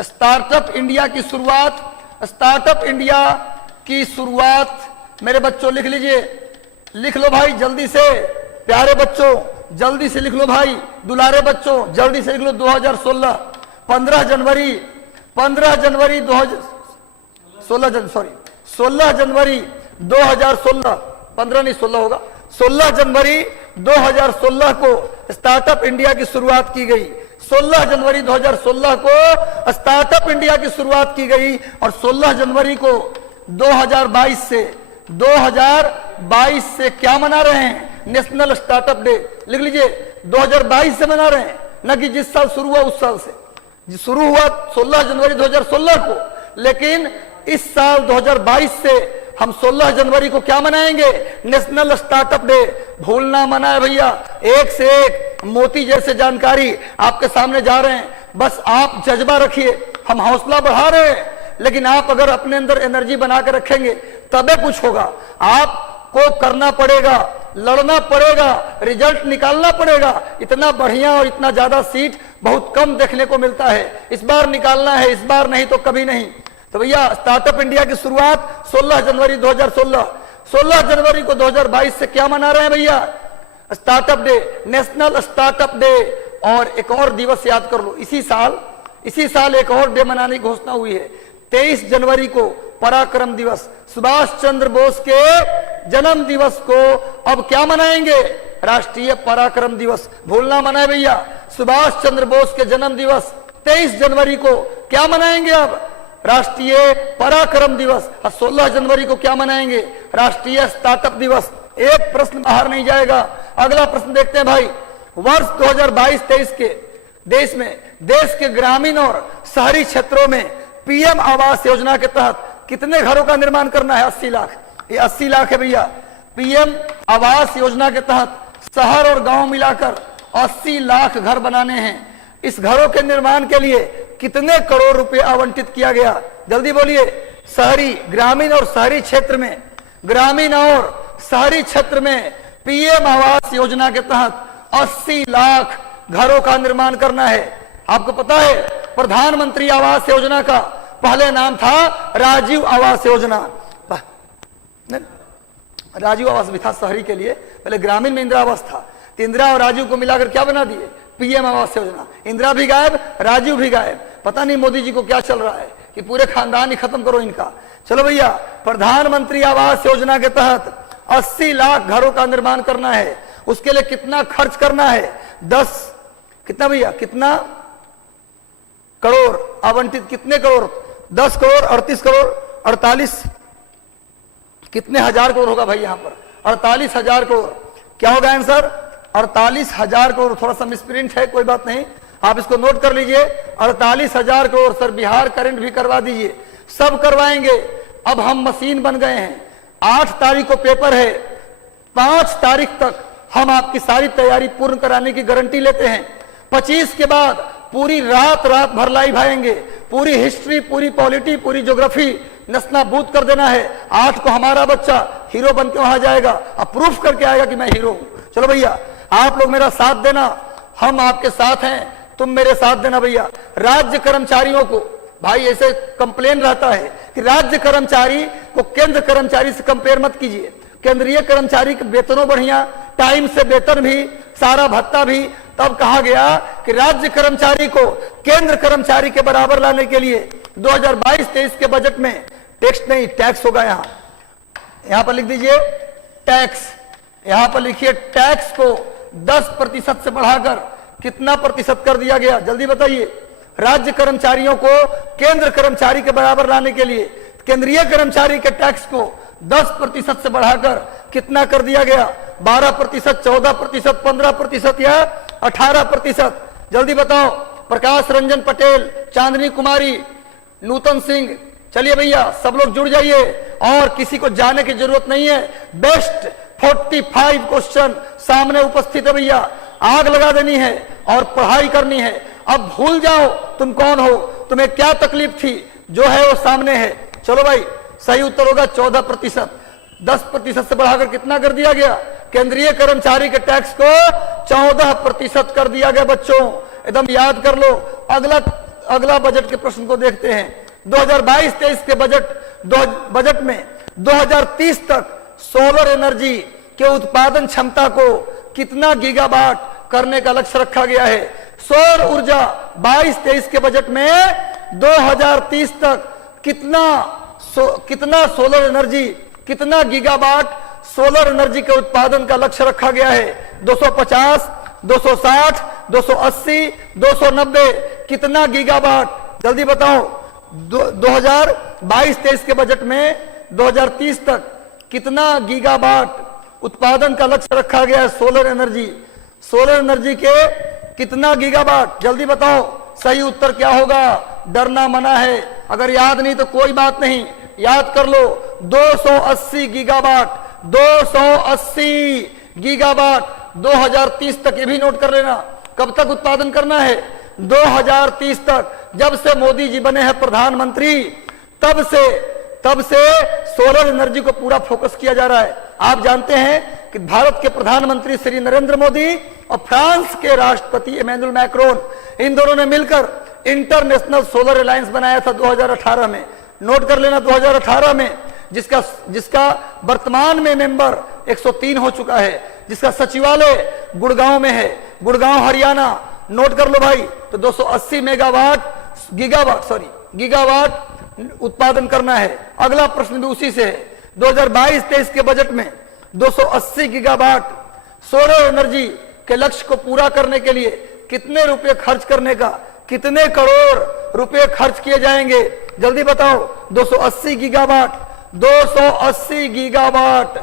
स्टार्टअप इंडिया की शुरुआत, स्टार्टअप इंडिया की शुरुआत मेरे बच्चों लिख लीजिए, लिख लो भाई जल्दी से, प्यारे बच्चों जल्दी से लिख लो भाई, दुलारे बच्चों जल्दी से लिख लो। 2016 16 जनवरी 2016 2016, 15 नहीं 16 होगा, 16 जनवरी 2016 को स्टार्टअप इंडिया की शुरुआत की गई। 16 जनवरी 2016 को स्टार्टअप इंडिया की शुरुआत की गई और 16 जनवरी को 2022 से क्या मना रहे हैं? National startup day. लिख लीजिए, 2022 से मना रहे हैं, न कि जिस साल शुरू हुआ उस साल से। शुरू हुआ 16 जनवरी 2016 को, लेकिन इस साल 2022 से हम 16 जनवरी को क्या मनाएंगे? National startup day. भूलना मना है भैया। एक से एक मोती जैसे जानकारी आपके सामने जा रहे हैं, बस आप जज्बा रखिए, हम हौसला बढ़ा रहे हैं, लेकिन आप अगर अपने अंदर एनर्जी बना के रखेंगे तबे कुछ होगा। आपको करना पड़ेगा, लड़ना पड़ेगा, रिजल्ट निकालना पड़ेगा। इतना बढ़िया और इतना ज्यादा सीट बहुत कम देखने को मिलता है। इस बार निकालना है, इस बार नहीं तो कभी नहीं। तो भैया स्टार्टअप इंडिया की शुरुआत 16 जनवरी 2016, 16 जनवरी को 2022 से क्या मना रहे हैं भैया? Startup day, national startup day. और एक और दिवस याद कर लो, इसी साल एक और डे मनाने की घोषणा हुई है। 23 जनवरी को पराक्रम दिवस, सुभाष चंद्र बोस के जन्म दिवस को अब क्या मनाएंगे? राष्ट्रीय पराक्रम दिवस। भूलना मना है भैया। सुभाष चंद्र बोस के जन्म दिवस 23 जनवरी को क्या मनाएंगे? अब राष्ट्रीय पराक्रम दिवस। और 16 जनवरी को क्या मनाएंगे? राष्ट्रीय स्टार्टअप दिवस। एक प्रश्न बाहर नहीं जाएगा। अगला प्रश्न देखते हैं भाई। वर्ष 2022-23 के देश के ग्रामीण और शहरी क्षेत्रों में पीएम आवास योजना के तहत कितने घरों का निर्माण करना है? 80 लाख। ये 80 लाख है भैया। पीएम आवास योजना के तहत शहर और गांव मिलाकर 80 लाख घर बनाने हैं। इस घरों के निर्माण के लिए कितने करोड़ रुपए आवंटित किया गया? जल्दी बोलिए। ग्रामीण और शहरी क्षेत्र में पीएम आवास योजना के तहत 80 लाख घरों का निर्माण करना है। आपको पता है प्रधानमंत्री आवास योजना का पहले नाम था राजीव आवास योजना। राजीव आवास भी था शहरी के लिए, पहले ग्रामीण में इंदिरा आवास था। तो इंदिरा और राजीव को मिलाकर क्या बना दिए? पीएम आवास योजना। इंदिरा भी गायब, राजीव भी गायब। पता नहीं मोदी जी को क्या चल रहा है कि पूरे खानदान ही खत्म करो इनका। चलो भैया, प्रधानमंत्री आवास योजना के तहत 80 लाख घरों का निर्माण करना है। उसके लिए कितना खर्च करना है? कितना भैया? कितना करोड़ आवंटित? कितने करोड़? 10 करोड़, 38 करोड़, 48, कितने हजार करोड़ होगा भाई? यहां पर 48,000 करोड़। क्या होगा आंसर? 48,000 करोड़। थोड़ा सा मिसप्रिंट है, कोई बात नहीं, आप इसको नोट कर लीजिए। 48,000 करोड़। सर बिहार करंट भी करवा दीजिए, सब करवाएंगे। अब हम मशीन बन गए हैं। 8 तारीख को पेपर है, 5 तारीख तक हम आपकी सारी तैयारी पूर्ण कराने की गारंटी लेते हैं। 25 के बाद पूरी रात भर लाइव आएंगे। पूरी हिस्ट्री, पूरी पॉलिटी, पूरी ज्योग्राफी नस्तानाबूद कर देना है। 8 को हमारा बच्चा हीरो बन के वहां जाएगा, अब प्रूफ करके आएगा कि मैं हीरो हूं। चलो भैया, आप लोग मेरा साथ देना, हम आपके साथ हैं, तुम मेरे साथ देना भैया। राज्य कर्मचारियों को भाई ऐसे कंप्लेन रहता है कि राज्य कर्मचारी को केंद्र कर्मचारी से कंपेयर मत कीजिए। केंद्रीय कर्मचारी के वेतनों बढ़िया, टाइम से वेतन भी, सारा भत्ता भी। तब कहा गया कि राज्य कर्मचारी को केंद्र कर्मचारी के बराबर लाने के लिए 2022-23 के बजट में टैक्स नहीं, टैक्स होगा। यहां पर लिख दीजिए टैक्स। यहां पर लिखिए टैक्स को 10% से बढ़ाकर कितना प्रतिशत कर दिया गया? जल्दी बताइए। राज्य कर्मचारियों को केंद्र कर्मचारी के बराबर लाने के लिए केंद्रीय कर्मचारी के टैक्स को 10% से बढ़ाकर कितना कर दिया गया? 12%, 14%, 15% या 18%? जल्दी बताओ। प्रकाश रंजन पटेल, चांदनी कुमारी, नूतन सिंह, चलिए भैया सब लोग जुड़ जाइए और किसी को जाने की जरूरत नहीं है। बेस्ट 45 क्वेश्चन सामने उपस्थित है भैया, आग लगा देनी है और पढ़ाई करनी है। अब भूल जाओ तुम कौन हो, तुम्हें क्या तकलीफ थी, जो है वो सामने है। चलो भाई, सही उत्तर होगा 14%। 10% से बढ़ाकर कितना कर दिया गया? केंद्रीय कर्मचारी के टैक्स को 14% कर दिया गया। बच्चों एकदम याद कर लो। अगला बजट के प्रश्न को देखते हैं। 2022-23 के बजट में 2030 तक सोलर एनर्जी के उत्पादन क्षमता को कितना गीगावाट करने का लक्ष्य रखा गया है? सौर ऊर्जा 22-23 के बजट में 2030 तक कितना सोलर एनर्जी कितना गीगावाट सोलर एनर्जी के उत्पादन का लक्ष्य रखा गया है? 250, 260, 280, 290, कितना गीगावाट? जल्दी बताओ। 2022-23 के बजट में 2030 तक कितना गीगावाट उत्पादन का लक्ष्य रखा गया है? सोलर एनर्जी के कितना गीगावाट? जल्दी बताओ। सही उत्तर क्या होगा? डरना मना है। अगर याद नहीं तो कोई बात नहीं, याद कर लो। 280 गीगावाट, 280 गीगावाट 2030 तक। ये भी नोट कर लेना, कब तक उत्पादन करना है? 2030 तक। जब से मोदी जी बने हैं प्रधानमंत्री, तब से सोलर एनर्जी को पूरा फोकस किया जा रहा है। आप जानते हैं कि भारत के प्रधानमंत्री श्री नरेंद्र मोदी और फ्रांस के राष्ट्रपति इमैनुअल मैक्रोन, इन दोनों ने मिलकर इंटरनेशनल सोलर अलायंस बनाया था 2018 में। नोट कर लेना, 2018 में, जिसका वर्तमान में मेंबर 103 हो चुका है, जिसका सचिवालय गुड़गांव में है, गुड़गांव हरियाणा। नोट कर लो भाई। तो 280 गीगावाट उत्पादन करना है। अगला प्रश्न भी उसी से है। 2022-23 के बजट में 280 गीगावाट सोलर एनर्जी के लक्ष्य को पूरा करने के लिए कितने रुपए खर्च करने का, कितने करोड़ रुपए खर्च किए जाएंगे? जल्दी बताओ। 280 गीगावाट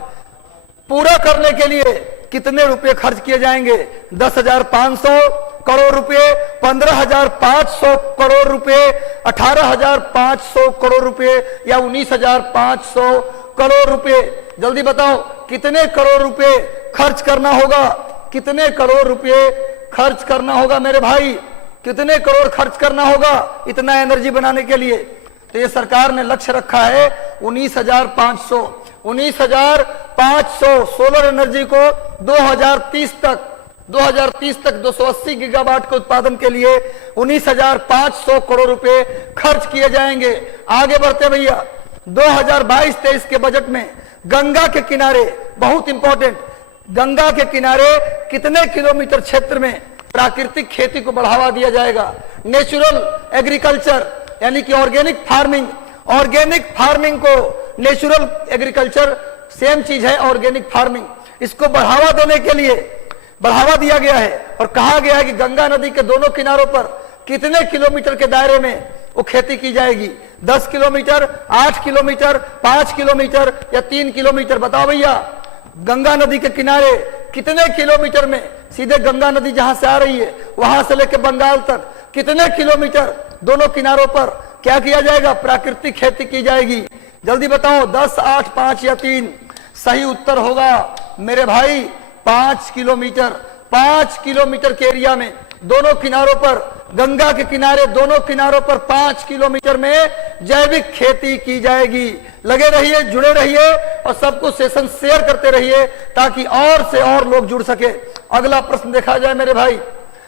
पूरा करने के लिए कितने रुपए खर्च किए जाएंगे? 10,500 करोड़ रुपए, 15,500 करोड़ रुपए, 18,500 करोड़ रुपए या 19,500 करोड़ रुपए? जल्दी बताओ कितने करोड़ रुपए खर्च करना होगा? कितने करोड़ रुपए खर्च करना होगा मेरे भाई? कितने करोड़ खर्च करना होगा इतना एनर्जी बनाने के लिए? तो ये सरकार ने लक्ष्य रखा है 19,500 सोलर एनर्जी को 2030 तक 280 गीगावाट के उत्पादन के लिए 19,500 करोड़ रुपए खर्च किए जाएंगे। आगे बढ़ते भैया। 2022-23 के बजट में गंगा के किनारे, बहुत इंपॉर्टेंट, गंगा के किनारे कितने किलोमीटर क्षेत्र में प्राकृतिक खेती को बढ़ावा दिया जाएगा? नेचुरल एग्रीकल्चर यानी कि ऑर्गेनिक फार्मिंग को, नेचुरल एग्रीकल्चर सेम चीज है, ऑर्गेनिक फार्मिंग, इसको बढ़ावा देने के लिए बढ़ावा दिया गया है। और कहा गया है कि गंगा नदी के दोनों किनारों पर कितने किलोमीटर के दायरे में वो खेती की जाएगी? 10 किलोमीटर, 8 किलोमीटर, 5 किलोमीटर या 3 किलोमीटर? बताओ भैया। गंगा नदी के किनारे कितने किलोमीटर में, सीधे गंगा नदी जहां से आ रही है वहां से लेकर बंगाल तक कितने किलोमीटर दोनों किनारों पर क्या किया जाएगा? प्राकृतिक खेती की जाएगी। जल्दी बताओ। 10, 8, 5 या 3? सही उत्तर होगा मेरे भाई 5 किलोमीटर। 5 किलोमीटर के एरिया में दोनों किनारों पर, गंगा के किनारे दोनों किनारों पर 5 किलोमीटर में जैविक खेती की जाएगी। लगे रहिए, जुड़े रहिए और सबको सेशन शेयर करते रहिए ताकि और से और लोग जुड़ सके। अगला प्रश्न देखा जाए मेरे भाई।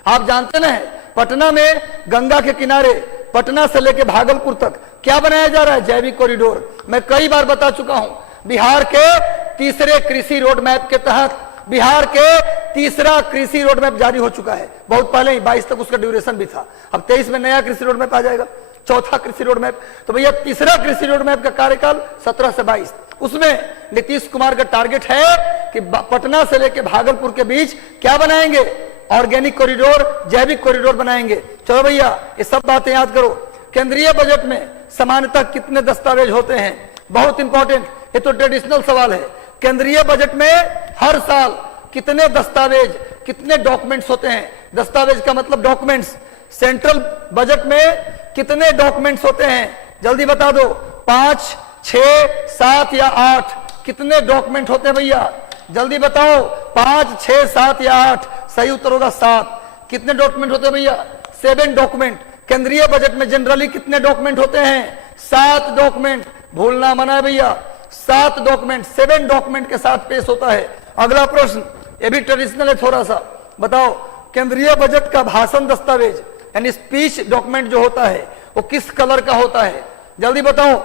आप जानते ना पटना में गंगा के किनारे, पटना से लेकर भागलपुर तक क्या बनाया जा रहा है? जैविक कॉरिडोर। मैं कई बार बता चुका हूं, बिहार के तीसरे कृषि रोड मैप के तहत बिहार के तीसरा कृषि रोड मैप जारी हो चुका है। बहुत पहले ही 22 तक उसका ड्यूरेशन भी था। अब 23 में नया कृषि रोड मैप आ जाएगा, चौथा कृषि रोड मैप। तो भैया तीसरा कृषि रोड मैप का कार्यकाल 17 से 22, उसमें नीतीश कुमार का टारगेट है कि पटना से लेकर भागलपुर के बीच क्या बनाएंगे? ऑर्गेनिक कॉरिडोर, जैविक कॉरिडोर बनाएंगे। चलो भैया ये सब बातें याद करो। केंद्रीय बजट में सामान्यतः कितने दस्तावेज होते हैं? बहुत इंपॉर्टेंट, ये तो ट्रेडिशनल सवाल है। केंद्रीय बजट में हर साल कितने दस्तावेज, कितने डॉक्यूमेंट्स होते हैं? दस्तावेज का मतलब डॉक्यूमेंट्स। सेंट्रल बजट में कितने डॉक्यूमेंट्स होते हैं? जल्दी बता दो। 5, 6, 7 या 8? कितने डॉक्यूमेंट होते हैं भैया? जल्दी बताओ। 5, 6, 7 या 8? सही उत्तर होगा 7। कितने डॉक्यूमेंट होते हैं भैया? 7 डॉक्यूमेंट। केंद्रीय बजट में जनरली कितने डॉक्यूमेंट होते हैं? 7 डॉक्यूमेंट। भूलना मना है भैया, 7 डॉक्यूमेंट, 7 डॉक्यूमेंट के साथ पेश होता है। अगला प्रश्न, ये भी ट्रेडिशनल है थोड़ा सा। बताओ केंद्रीय बजट का भाषण दस्तावेज यानी स्पीच डॉक्यूमेंट जो होता है वो किस कलर का होता है? जल्दी बताओ।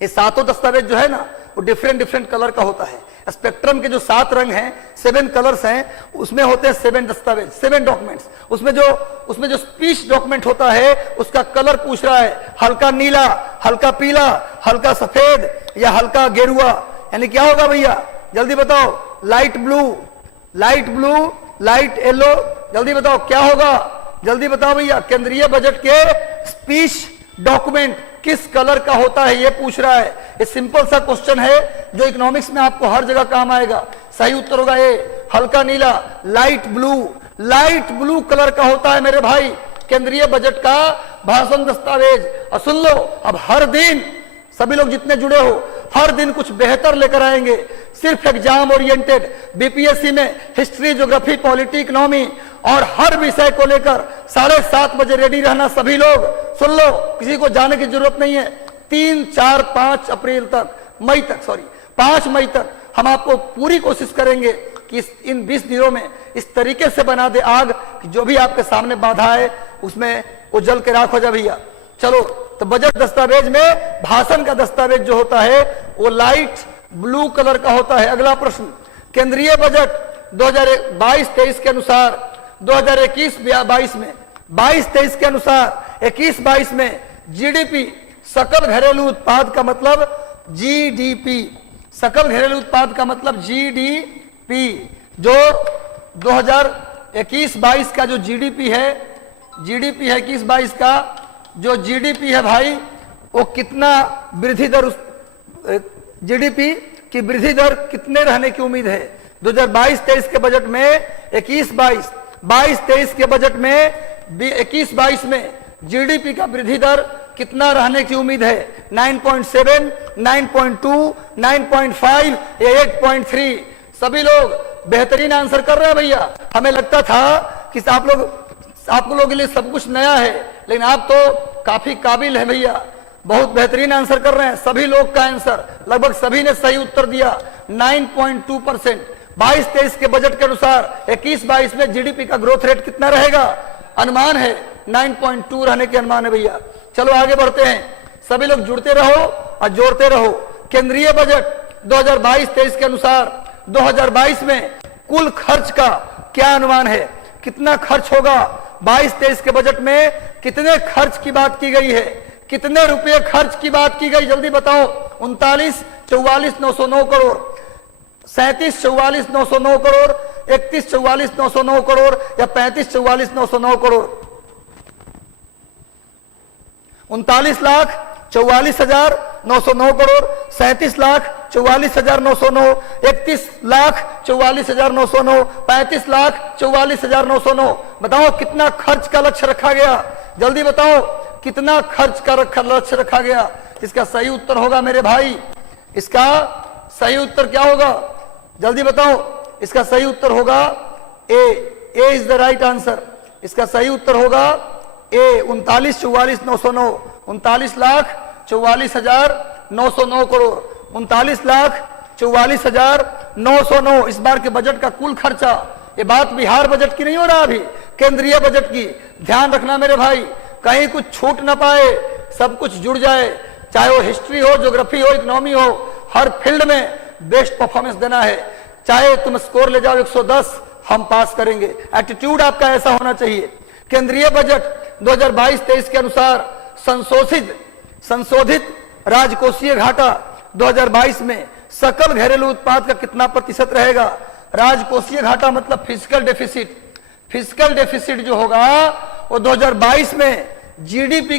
ये 7 दस्तावेज जो है ना वो डिफरेंट कलर का होता है। स्पेक्ट्रम के जो 7 रंग हैं, 7 कलर्स हैं, उसमें होते हैं 7 दस्तावेज, 7 डॉक्यूमेंट्स। उसमें जो स्पीच डॉक्यूमेंट होता है उसका कलर पूछ रहा है, हल्का नीला, हल्का पीला, हल्का सफेद या हल्का गेरुआ, यानी क्या होगा भैया जल्दी बताओ? Light blue, light blue, light yellow, जल्दी बताओ क्या होगा? जल्दी बताओ भैया। केंद्रीय बजट के स्पीच डॉक्यूमेंट किस कलर का होता है, ये पूछ रहा है। ये सिंपल सा क्वेश्चन है जो इकोनॉमिक्स में आपको हर जगह काम आएगा। सही उत्तर होगा ए, हल्का नीला, light blue. Light blue colour का होता है मेरे भाई केंद्रीय बजट का भाषण दस्तावेज। और सुन लो, अब हर दिन सभी लोग जितने जुड़े हो हर दिन कुछ बेहतर लेकर आएंगे। सिर्फ एग्जाम ओरिएंटेड बीपीएससी में हिस्ट्री, ज्योग्राफी, पॉलिटी, इकोनॉमी और हर विषय को लेकर 7:30 बजे रेडी रहना सभी लोग। सुन लो, किसी को जाने की जरूरत नहीं है। 3, 4, 5 अप्रैल तक, 5 मई तक हम आपको पूरी कोशिश करेंगे कि इन 20 दिनों में इस तरीके से बना दे आग कि जो भी आपके सामने बाधा है उसमें वो जल के राख हो जाए भैया। चलो, तो बजट दस्तावेज में भाषण का दस्तावेज जो होता है वो लाइट ब्लू कलर का होता है। अगला प्रश्न, केंद्रीय बजट 2022-23 के अनुसार 2021-22 में 22-23 के अनुसार 21-22 में जीडीपी, सकल घरेलू उत्पाद का मतलब जीडीपी, सकल घरेलू उत्पाद का मतलब जीडीपी, जो 2021-22 का जो जीडीपी है 21-22 का जो जीडीपी है भाई, वो कितना वृद्धि दर, जीडीपी की वृद्धि दर कितने रहने की उम्मीद है? 2022-23 के बजट में 22-23 के बजट में 21-22 में जीडीपी का वृद्धि दर कितना रहने की उम्मीद है? 9.7, 9.2, 9.5 या 8.3? सभी लोग बेहतरीन आंसर कर रहे हैं भैया। हमें लगता था कि आप लोगों के लिए सब कुछ नया है, लेकिन आप तो काफी काबिल है भैया, बहुत बेहतरीन आंसर कर रहे हैं। सभी लोग का आंसर, लगभग सभी ने सही उत्तर दिया। 9.2%। 22-23 के बजट के अनुसार 21-22 में जीडीपी का ग्रोथ रेट कितना रहेगा? अनुमान है 9.2 रहने के अनुमान है भैया। चलो आगे बढ़ते हैं, सभी लोग जुड़ते रहो और जोड़ते रहो। केंद्रीय बजट 2022-23 के अनुसार 2022 में कुल खर्च का क्या अनुमान है? कितना खर्च होगा? 22-23 के बजट में कितने खर्च की बात की गई है? कितने रुपए खर्च की बात की गई, जल्दी बताओ? 39-44-909 करोड़, 37-44-909 करोड़, 31-44-909 करोड़ या 35-44-909 करोड़? 39,44,909 करोड़, 37,44,909, 31,44,909, 35,44,909। बताओ कितना खर्च का लक्ष्य रखा गया? जल्दी बताओ कितना खर्च का लक्ष्य रखा गया? इसका सही उत्तर होगा मेरे भाई, इसका सही उत्तर क्या होगा? जल्दी बताओ। इसका सही उत्तर होगा A is the right answer. इसका सही उत्तर होगा ए 39,44,909, 39,44,909 करोड़, 39,44,909 इस बार के बजट का कुल खर्चा। ये बात बिहार बजट की नहीं हो रहा, अभी केंद्रीय बजट की। ध्यान रखना मेरे भाई, कहीं कुछ छूट ना पाए, सब कुछ जुड़ जाए, चाहे वो हिस्ट्री हो, ज्योग्राफी हो, इकोनॉमी हो, हर फील्ड में बेस्ट परफॉर्मेंस देना है। चाहे तुम स्कोर ले जाओ 110, हम पास करेंगे। एटीट्यूड आपका ऐसा होना चाहिए। केंद्रीय बजट 2022-23 के अनुसार संशोधित राजकोषीय घाटा 2022 में सकल घरेलू उत्पाद का कितना प्रतिशत रहेगा? राजकोषीय घाटा मतलब फिजिकल डेफिसिट। फिजिकल डेफिसिट जो होगा वो 2022 में जीडीपी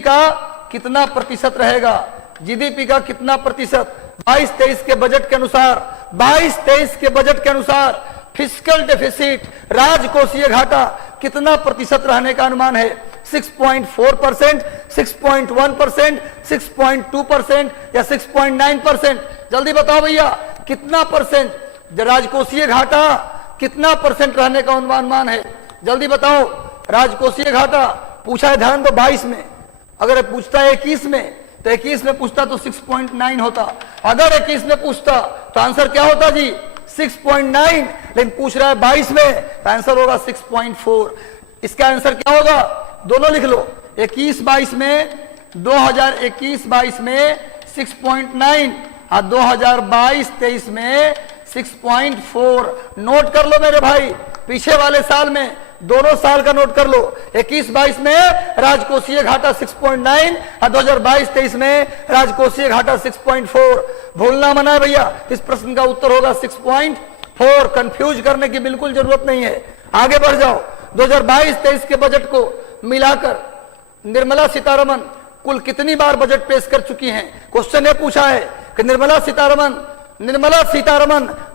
का कितना प्रतिशत रहेगा? जीडीपी का कितना प्रतिशत? 22-23 के बजट के अनुसार 22-23 के बजट के अनुसार फिजिकल डेफिसिट, राजकोषीय घाटा कितना प्रतिशत रहने का अनुमान है? 6.4%, 6.1%, 6.2% या 6.9%? जल्दी बताओ भैया कितना परसेंट राजकोषीय घाटा, कितना परसेंट रहने का अनुमान है? जल्दी बताओ। राजकोषीय घाटा पूछा है, ध्यान दो, 22 में। अगर पूछता है 21 में तो 21 में पूछता तो 6.9 होता। अगर 21 में पूछता तो आंसर क्या होता जी? 6.9। लेकिन पूछ रहा है 22 में तो आंसर होगा 6.4। इसका आंसर क्या होगा? दोनों लिख लो। 21-22 में 2021-22 में 6.9 और 2022-23 में 6.4। नोट कर लो मेरे भाई, पीछे वाले साल में दोनों साल का नोट कर लो। 21-22 में राजकोषीय घाटा 6.9 और 2022-23 में राजकोषीय घाटा 6.4। भूलना मना है भैया, इस प्रश्न का उत्तर होगा 6.4। कंफ्यूज करने की बिल्कुल जरूरत नहीं है। आगे बढ़ जाओ। 2022-23 के बजट को मिलाकर निर्मला सीतारमण कुल कितनी बार बजट पेश कर चुकी हैं? क्वेश्चन ये पूछा है कि निर्मला सीतारमण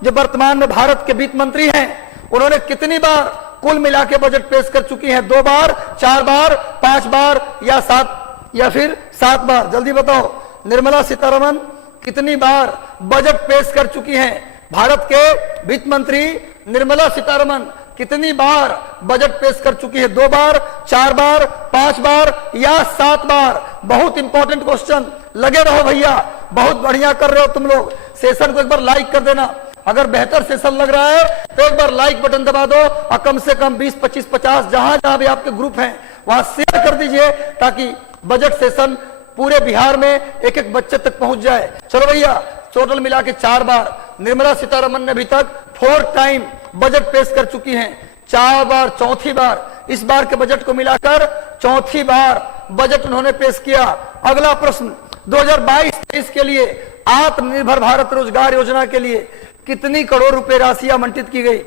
जो वर्तमान में भारत के वित्त मंत्री हैं, उन्होंने कितनी बार कुल मिला के बजट पेश कर चुकी हैं? 2 बार, 4 बार, 5 बार या 7 बार? जल्दी बताओ, निर्मला सीतारमण कितनी बार बजट पेश कर चुकी हैं? भारत के वित्त मंत्री निर्मला सीतारमण कितनी बार बजट पेश कर चुकी है? 2 बार, 4 बार, 5 बार या 7 बार? बहुत इंपॉर्टेंट क्वेश्चन। लगे रहो भैया, बहुत बढ़िया कर रहे हो तुम लोग। सेशन को एक बार लाइक कर देना। अगर बेहतर सेशन लग रहा है तो एक बार लाइक बटन दबा दो और कम से कम 20, 25, 50 जहां जहां भी आपके ग्रुप हैं वहां शेयर कर दीजिए, ताकि बजट सेशन पूरे बिहार में एक एक बच्चे तक पहुंच जाए। चलो भैया, टोटल मिला के 4 बार निर्मला सीतारमण ने अभी तक 4 टाइम बजट पेश कर चुकी हैं। 4 बार, चौथी बार इस बार के बजट को मिलाकर चौथी बार बजट उन्होंने पेश किया। अगला प्रश्न, 2022-23 के लिए आत्मनिर्भर भारत रोजगार योजना के लिए कितनी करोड़ रुपए राशि आवंटित की गई?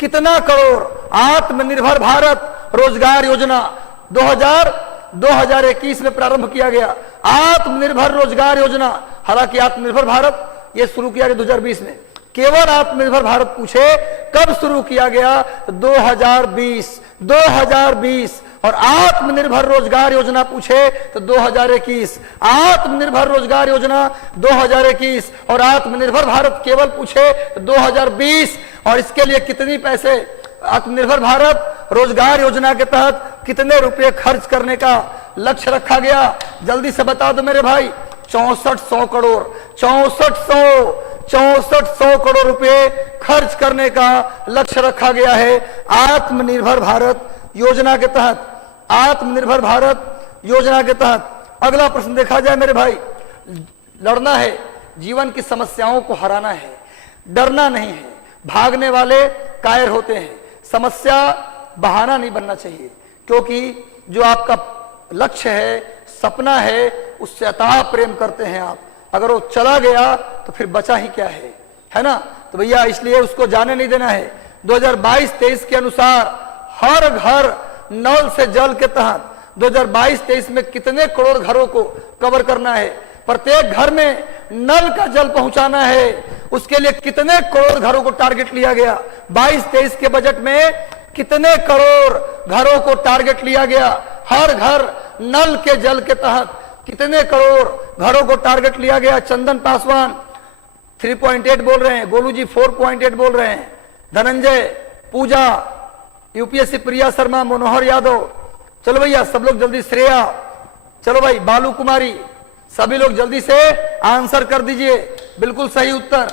कितना करोड़? आत्मनिर्भर भारत रोजगार योजना 2021 में प्रारंभ किया गया। आत्मनिर्भर रोजगार योजना, हालांकि आत्मनिर्भर भारत यह शुरू किया गया 2020 में। केवल आत्मनिर्भर भारत पूछे कब शुरू किया गया? 2020 और आत्मनिर्भर रोजगार योजना पूछे तो 2021। आत्मनिर्भर रोजगार योजना 2021 और आत्मनिर्भर भारत केवल पूछे तो 2020। और इसके लिए कितनी पैसे आत्मनिर्भर भारत रोजगार योजना के तहत कितने रुपए खर्च करने का लक्ष्य रखा गया? जल्दी से बता दो मेरे भाई। 6400 करोड़। 6400 करोड़ रुपए खर्च करने का लक्ष्य रखा गया है आत्मनिर्भर भारत योजना के तहत। आत्मनिर्भर भारत योजना के तहत अगला प्रश्न देखा जाए मेरे भाई। लड़ना है, जीवन की समस्याओं को हराना है, डरना नहीं है। भागने वाले कायर होते हैं, समस्या बहाना नहीं बनना चाहिए, क्योंकि जो आपका लक्ष्य है, सपना है, उससे अथाह प्रेम करते हैं आप। अगर वो चला गया तो फिर बचा ही क्या है ना? तो भैया इसलिए उसको जाने नहीं देना है। 2022-23 के अनुसार हर घर नल से जल के तहत 2022-23 में कितने करोड़ घरों को कवर करना है? प्रत्येक घर में नल का जल पहुंचाना है, उसके लिए कितने करोड़ घरों को टारगेट लिया गया? 22-23 के बजट में कितने करोड़ घरों को टारगेट लिया गया? हर घर नल के जल के तहत कितने करोड़ घरों को टारगेट लिया गया? चंदन पासवान 3.8 बोल रहे हैं, गोलू जी 4.8 बोल रहे हैं, धनंजय, पूजा, यूपीएससी प्रिया शर्मा, मनोहर यादव। चलो भैया सब लोग जल्दी, श्रेया, चलो भाई, बालू कुमारी, सभी लोग जल्दी से आंसर कर दीजिए। बिल्कुल सही उत्तर,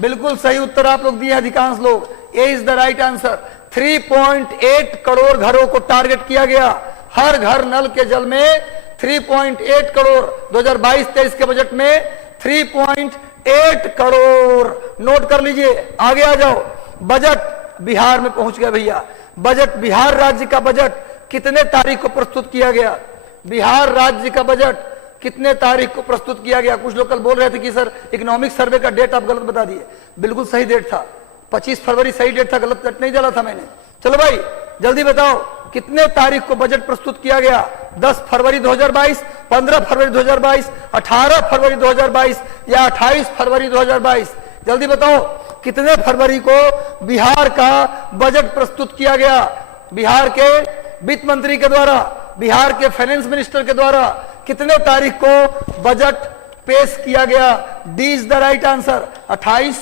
बिल्कुल सही उत्तर आप लोग दिए अधिकांश लोग। A is the right answer. 3.8 crore घरों को टारगेट किया गया। हर घर नल के जल में 3.8 करोड़ 2022-23 के बजट में 3.8 करोड़। नोट कर लीजिए, आगे आ जाओ। बजट बिहार में पहुंच गया भैया। बजट, बिहार राज्य का बजट कितने तारीख को प्रस्तुत किया गया? बिहार राज्य का बजट कितने तारीख को प्रस्तुत किया गया? कुछ लोग कल बोल रहे थे कि सर इकोनॉमिक सर्वे का डेट आप गलत बता दिए। बिल्कुल सही डेट था, 25 फरवरी सही डेट था, गलत डेट नहीं डाला था मैंने। चलो भाई जल्दी बताओ कितने तारीख को बजट प्रस्तुत किया गया? 10 फरवरी 2022, 15 फरवरी 2022, 18 फरवरी 2022 या 28 फरवरी 2022? जल्दी बताओ कितने फरवरी को बिहार का बजट प्रस्तुत किया गया? बिहार के वित्त मंत्री के द्वारा, बिहार के फाइनेंस मिनिस्टर के द्वारा कितने तारीख को बजट पेश किया गया? D is the right answer. 28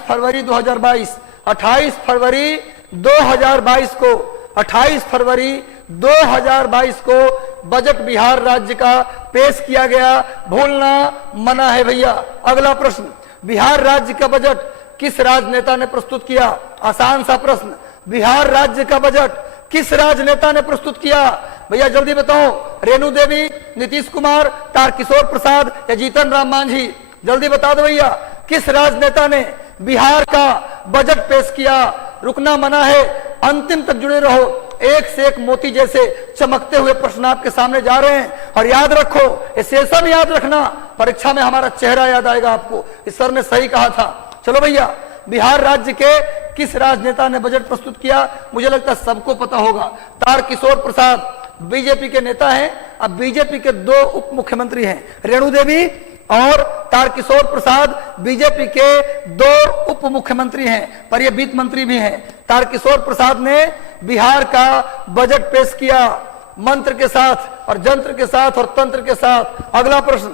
फरवरी 2022। 28 फरवरी 2022 को 28 फरवरी 2022 को बजट बिहार राज्य का पेश किया गया। भूलना मना है भैया। अगला प्रश्न, बिहार राज्य का बजट किस राजनेता ने प्रस्तुत किया? आसान सा प्रश्न। बिहार राज्य का बजट किस राजनेता ने प्रस्तुत किया? भैया जल्दी बताओ। रेणु देवी, नीतीश कुमार, तारकिशोर प्रसाद या जीतन राम मांझी? जल्दी बता दो भैया, किस राजनेता ने बिहार का बजट पेश किया? रुकना मना है, अंतिम तक जुड़े रहो। एक से एक मोती जैसे चमकते हुए प्रश्न आपके सामने जा रहे हैं। और याद रखो, ये सेशन याद रखना, परीक्षा में हमारा चेहरा याद आएगा आपको। इस सर ने सही कहा था। चलो भैया, बिहार राज्य के किस राजनेता ने बजट प्रस्तुत किया? मुझे लगता है सबको पता होगा। तारकिशोर प्रसाद बीजेपी के नेता हैं। अब बीजेपी के दो उप मुख्यमंत्री हैं, रेणु देवी और तारकिशोर प्रसाद बीजेपी के दो उप मुख्यमंत्री हैं, पर ये वित्त मंत्री भी हैं। तारकिशोर प्रसाद ने बिहार का बजट पेश किया मंत्र के साथ और जंत्र के साथ और तंत्र के साथ। अगला प्रश्न,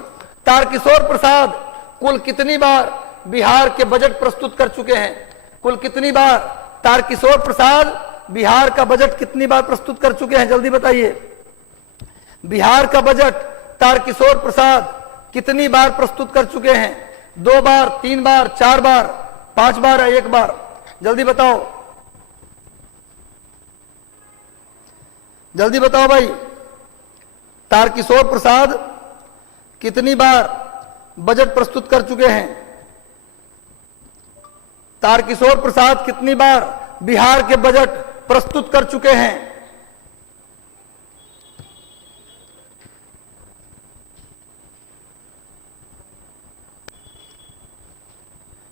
तारकिशोर प्रसाद कुल कितनी बार बिहार के बजट प्रस्तुत कर चुके हैं? कुल कितनी बार तारकिशोर प्रसाद बिहार का बजट कितनी बार प्रस्तुत कर चुके हैं? जल्दी बताइए। बिहार का बजट तारकिशोर प्रसाद कितनी बार प्रस्तुत कर चुके हैं? 2 बार, 3 बार, 4 बार, 5 बार या 1 बार? जल्दी बताओ, जल्दी बताओ भाई। तारकिशोर प्रसाद कितनी बार बजट प्रस्तुत कर चुके हैं? तारकिशोर प्रसाद कितनी बार बिहार के बजट प्रस्तुत कर चुके हैं?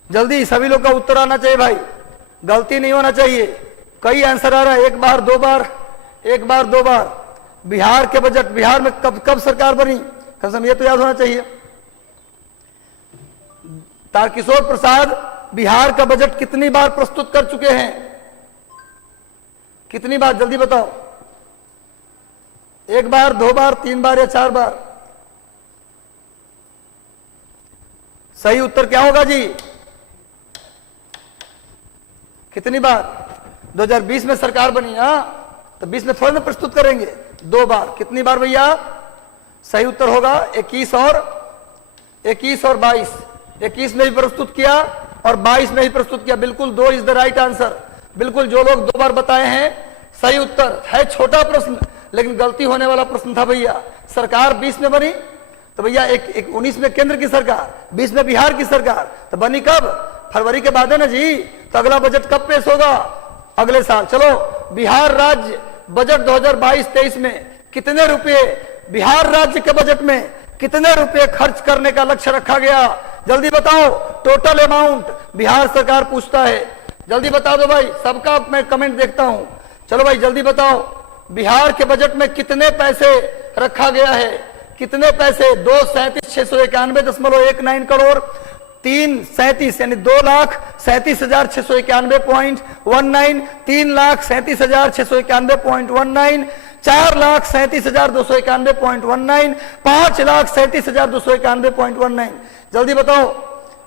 जल्दी, सभी लोग का उत्तर आना चाहिए भाई, गलती नहीं होना चाहिए। कई आंसर आ रहा है, 1 बार, 2 बार, 1 बार, 2 बार। बिहार के बजट, बिहार में कब सरकार बनी? कसम, ये तो याद होना चाहिए। तारकिशोर प्रसाद बिहार का बजट कितनी बार प्रस्तुत कर चुके हैं? कितनी बार? जल्दी बताओ। 1 बार, 2 बार, 3 बार या 4 बार? सही उत्तर क्या होगा जी? कितनी बार? 2020 में सरकार बनी, हाँ, तो 20 में थोड़ी ना प्रस्तुत करेंगे, 2 बार। कितनी बार भैया? सही उत्तर होगा 21 और 22। 21 में भी प्रस्तुत किया और 22 में ही प्रस्तुत किया। बिल्कुल, 2 इज द राइट आंसर। बिल्कुल, जो लोग 2 बार बताए हैं सही उत्तर है। छोटा प्रश्न लेकिन गलती होने वाला प्रश्न था भैया। सरकार 20 में बनी तो भैया 19 में केंद्र की सरकार, 20 में बिहार की सरकार, तो बनी कब? फरवरी के बाद है ना जी। तो अगला बजट कब पेश होगा? अगले साल। चलो, बिहार राज्य बजट 2022-23 में कितने रुपए, बिहार राज्य के बजट में कितने रुपए खर्च करने का लक्ष्य रखा गया? जल्दी बताओ। टोटल अमाउंट बिहार सरकार पूछता है, जल्दी बता दो भाई, सबका मैं कमेंट देखता हूं। चलो भाई जल्दी बताओ, बिहार के बजट में कितने पैसे रखा गया है? कितने पैसे? 2,37,691.19 करोड़, 3,37 यानी 2,37,691.19, 3,37,691.19, 4,37,291.19, 5,37,291.19। जल्दी बताओ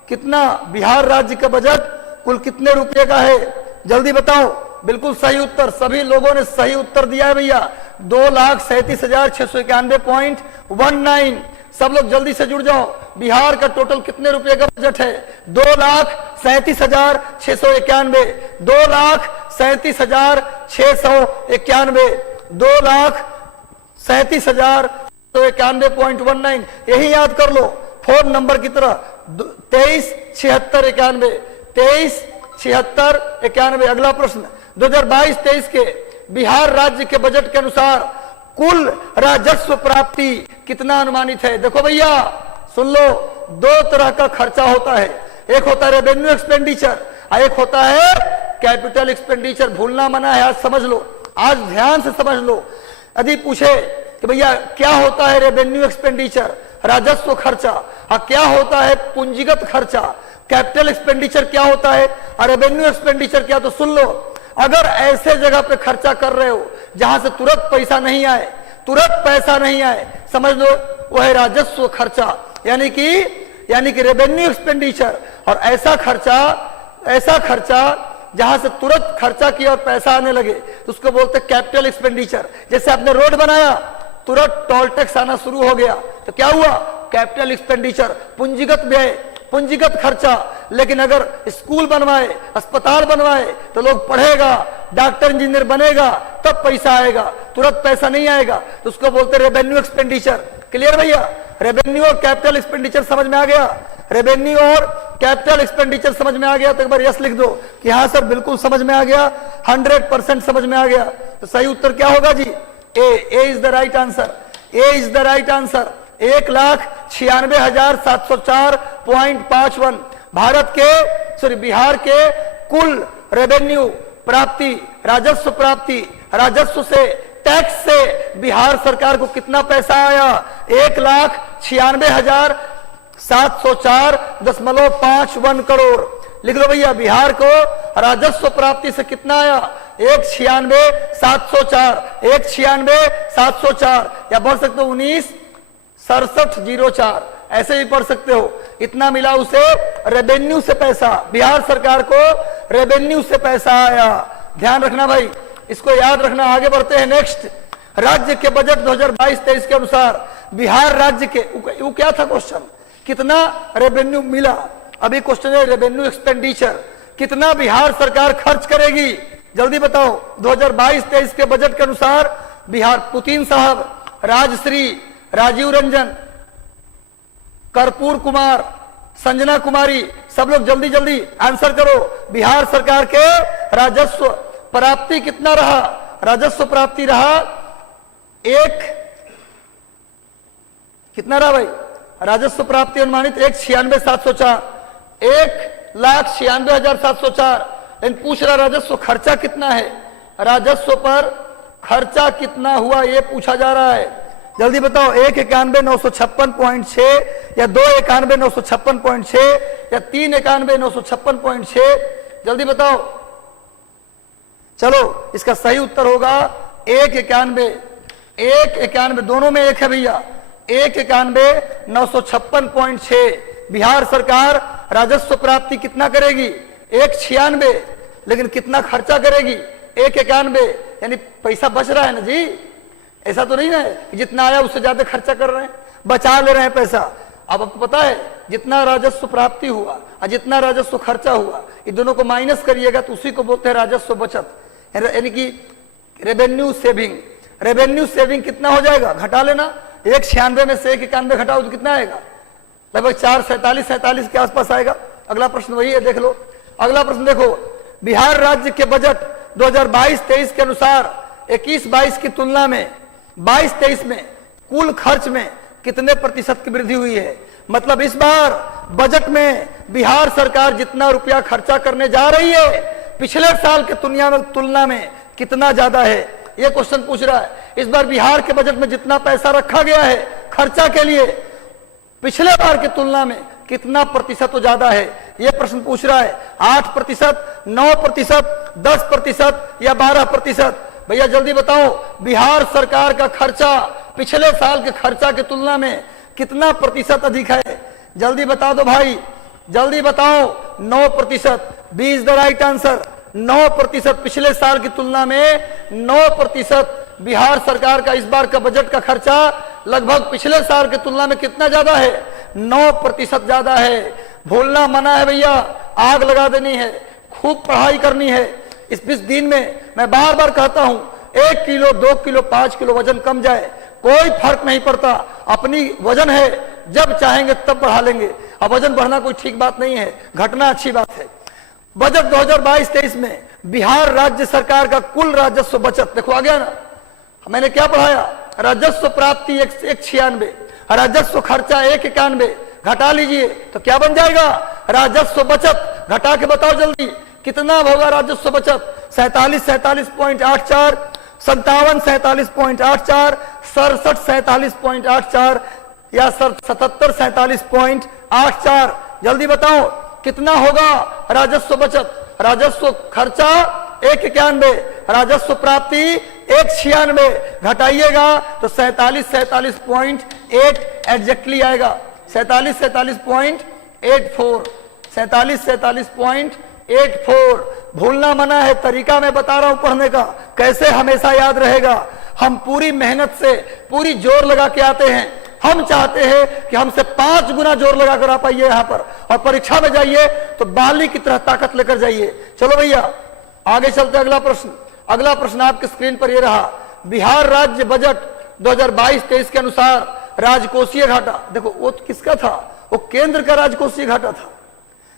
कितना बिहार राज्य का बजट कुल कितने रुपए का है? जल्दी बताओ। बिल्कुल सही उत्तर, सभी लोगों ने सही उत्तर दिया है भैया, 2,37,691.19। सब लोग जल्दी से जुड़ जाओ। बिहार का टोटल कितने रुपए का बजट है? 2,37,691, 2,37,691, 2,37,691.19। यही याद कर लो फोन नंबर की तरह, 23,76,91, 23,76,91। अगला प्रश्न, 2022-23 के बिहार राज्य के बजट के अनुसार कुल राजस्व प्राप्ति कितना अनुमानित है? देखो भैया सुन लो, 2 तरह का खर्चा होता है, एक होता है रेवेन्यू एक्सपेंडिचर और एक होता है कैपिटल एक्सपेंडिचर। भूलना मना है, आज समझ लो, आज ध्यान से समझ लो। यदि पूछे कि भैया क्या होता है रेवेन्यू एक्सपेंडिचर, राजस्व खर्चा, और क्या होता है पूंजीगत खर्चा, कैपिटल एक्सपेंडिचर क्या होता है और रेवेन्यू एक्सपेंडिचर क्या, तो सुन लो। अगर ऐसे जगह पे खर्चा कर रहे हो जहां से तुरंत पैसा नहीं आए, तुरंत पैसा नहीं आए, समझ लो वो है राजस्व खर्चा, यानी कि रेवेन्यू एक्सपेंडिचर। और ऐसा खर्चा जहां से तुरंत खर्चा किया और पैसा आने लगे तो उसको बोलते हैं कैपिटल एक्सपेंडिचर। जैसे आपने रोड बनाया, तुरंत टोल टैक्स आना शुरू हो गया तो क्या हुआ? कैपिटल एक्सपेंडिचर, पूंजीगत व्यय, पूंजीगत खर्चा। लेकिन अगर स्कूल बनवाए, अस्पताल बनवाए तो लोग पढ़ेगा, डॉक्टर इंजीनियर बनेगा, तब पैसा आएगा, तुरंत पैसा नहीं आएगा, तो उसको बोलते हैं रेवेन्यू एक्सपेंडिचर। क्लियर भैया? रेवेन्यू और कैपिटल एक्सपेंडिचर समझ में आ गया? रेवेन्यू और कैपिटल एक्सपेंडिचर समझ में आ गया तो एक बार यस लिख दो कि हाँ सर बिल्कुल समझ में आ गया, 100% समझ में आ गया। तो सही उत्तर क्या होगा जी? A is the right answer, A is the right answer. 1,96,704.51 Bharat के बिहार के कुल रेवेन्यू प्राप्ति, राजस्व प्राप्ति, राजस्व से, टैक्स से बिहार सरकार को कितना पैसा आया? 1,96,704.51 करोड़। लिख लो भैया, बिहार को राजस्व प्राप्ति से कितना आया? 1,96,704, 1,96,704, या बढ़ सकते हो 19,67,04, ऐसे भी पढ़ सकते हो। इतना मिला उसे रेवेन्यू से पैसा, बिहार सरकार को रेवेन्यू से पैसा आया। ध्यान रखना भाई, इसको याद रखना। आगे बढ़ते हैं नेक्स्ट। राज्य के बजट 2022-23 के अनुसार बिहार राज्य के, वो क्या था क्वेश्चन? कितना रेवेन्यू मिला? अभी क्वेश्चन है रेवेन्यू एक्सपेंडिचर, कितना बिहार सरकार खर्च करेगी? जल्दी बताओ। 2022-23 के बजट के अनुसार बिहार, पुतिन साहब, राजश्री, राजीव रंजन, कर्पूर कुमार, संजना कुमारी, सब लोग जल्दी जल्दी आंसर करो। बिहार सरकार के राजस्व प्राप्ति कितना रहा? राजस्व प्राप्ति रहा कितना रहा भाई? राजस्व प्राप्ति अनुमानित 1,96,704, 1,96,704। लेकिन पूछ रहा राजस्व खर्चा कितना है? राजस्व पर खर्चा कितना हुआ ये पूछा जा रहा है। जल्दी बताओ। 1,91,956.6 या 2,91,956.6 या 3,91,956.6? जल्दी बताओ। चलो, इसका सही उत्तर होगा 1,91, दोनों में एक है भैया। 1,91,956.6। बिहार सरकार राजस्व प्राप्ति कितना करेगी? 1,96, लेकिन कितना खर्चा करेगी? 1,91, यानी पैसा बच रहा है ना जी। ऐसा तो नहीं है कि जितना आया उससे ज्यादा खर्चा कर रहे हैं, बचा ले रहे हैं पैसा। अब आपको पता है जितना राजस्व प्राप्ति हुआ और जितना राजस्व खर्चा हुआ, इन दोनों को माइनस करिएगा तो उसी को बोलते हैं राजस्व बचत, यानी कि रेवेन्यू सेविंग। रेवेन्यू सेविंग कितना हो जाएगा? घटा लेना। 1,96 में से 1,91 घटाओ तो कितना आएगा? लगभग 4,47 के आसपास आएगा। अगला प्रश्न वही है, देख लो। अगला प्रश्न देखो। बिहार राज्य के बजट 2022-23 के अनुसार 21-22 की तुलना में 22-23 में कुल खर्च में कितने प्रतिशत की वृद्धि हुई है? मतलब इस बार बजट में बिहार सरकार जितना रुपया खर्चा करने जा रही है पिछले साल के तुलना में कितना ज्यादा है, ये क्वेश्चन पूछ रहा है। इस बार बिहार के बजट में जितना पैसा रखा गया है खर्चा के लिए पिछले बार की तुलना में कितना प्रतिशत तो ज्यादा है, यह प्रश्न पूछ रहा है। 8%, 9%, 10% या 12%? भैया जल्दी बताओ, बिहार सरकार का खर्चा पिछले साल के खर्चा की तुलना में कितना प्रतिशत अधिक है? जल्दी बता दो भाई, जल्दी बताओ। 9%, B is the right answer. 9% पिछले साल की तुलना में 9% बिहार सरकार का इस बार का बजट का खर्चा लगभग पिछले साल की तुलना में कितना ज्यादा है? 9% ज्यादा है। भूलना मना है भैया, आग लगा देनी है, खूब पढ़ाई करनी है। इस 20 दिन में मैं बार बार कहता हूं 1 किलो 2 किलो 5 किलो वजन कम जाए कोई फर्क नहीं पड़ता। अपनी वजन है, जब चाहेंगे तब बढ़ा लेंगे। अब वजन बढ़ना कोई ठीक बात नहीं है, घटना अच्छी बात है। बजट 2022-23 में बिहार राज्य सरकार का कुल राजस्व बचत देखो आ गया ना। मैंने क्या पढ़ाया? राजस्व प्राप्ति 196, राजस्व खर्चा 191, घटा लीजिए तो क्या बन जाएगा? राजस्व बचत। घटा के बताओ जल्दी कितना होगा राजस्व बचत? 47,47.84, 57, 47.84, 67, 47.84 या 77, 47.84? जल्दी बताओ कितना होगा राजस्व बचत? राजस्व खर्चा 191, राजस्व प्राप्ति 196, घटाइएगा तो 47, 47.8 एग्जैक्टली आएगा। 47, 47.84, 47, 47.84। भूलना मना है, तरीका मैं बता रहा हूं पढ़ने का, कैसे हमेशा याद रहेगा। हम पूरी मेहनत से पूरी जोर लगा के आते हैं। हम चाहते हैं कि हमसे 5 गुना जोर लगाकर आ पाइए यहाँ पर, और परीक्षा में जाइए तो बाली की तरह ताकत लेकर जाइए। चलो भैया आगे चलते। अगला प्रश्न, अगला प्रश्न आपके स्क्रीन पर यह रहा। बिहार राज्य बजट 2022-23 के अनुसार राजकोषीय घाटा, देखो वो किसका था? वो केंद्र का राजकोषीय घाटा था।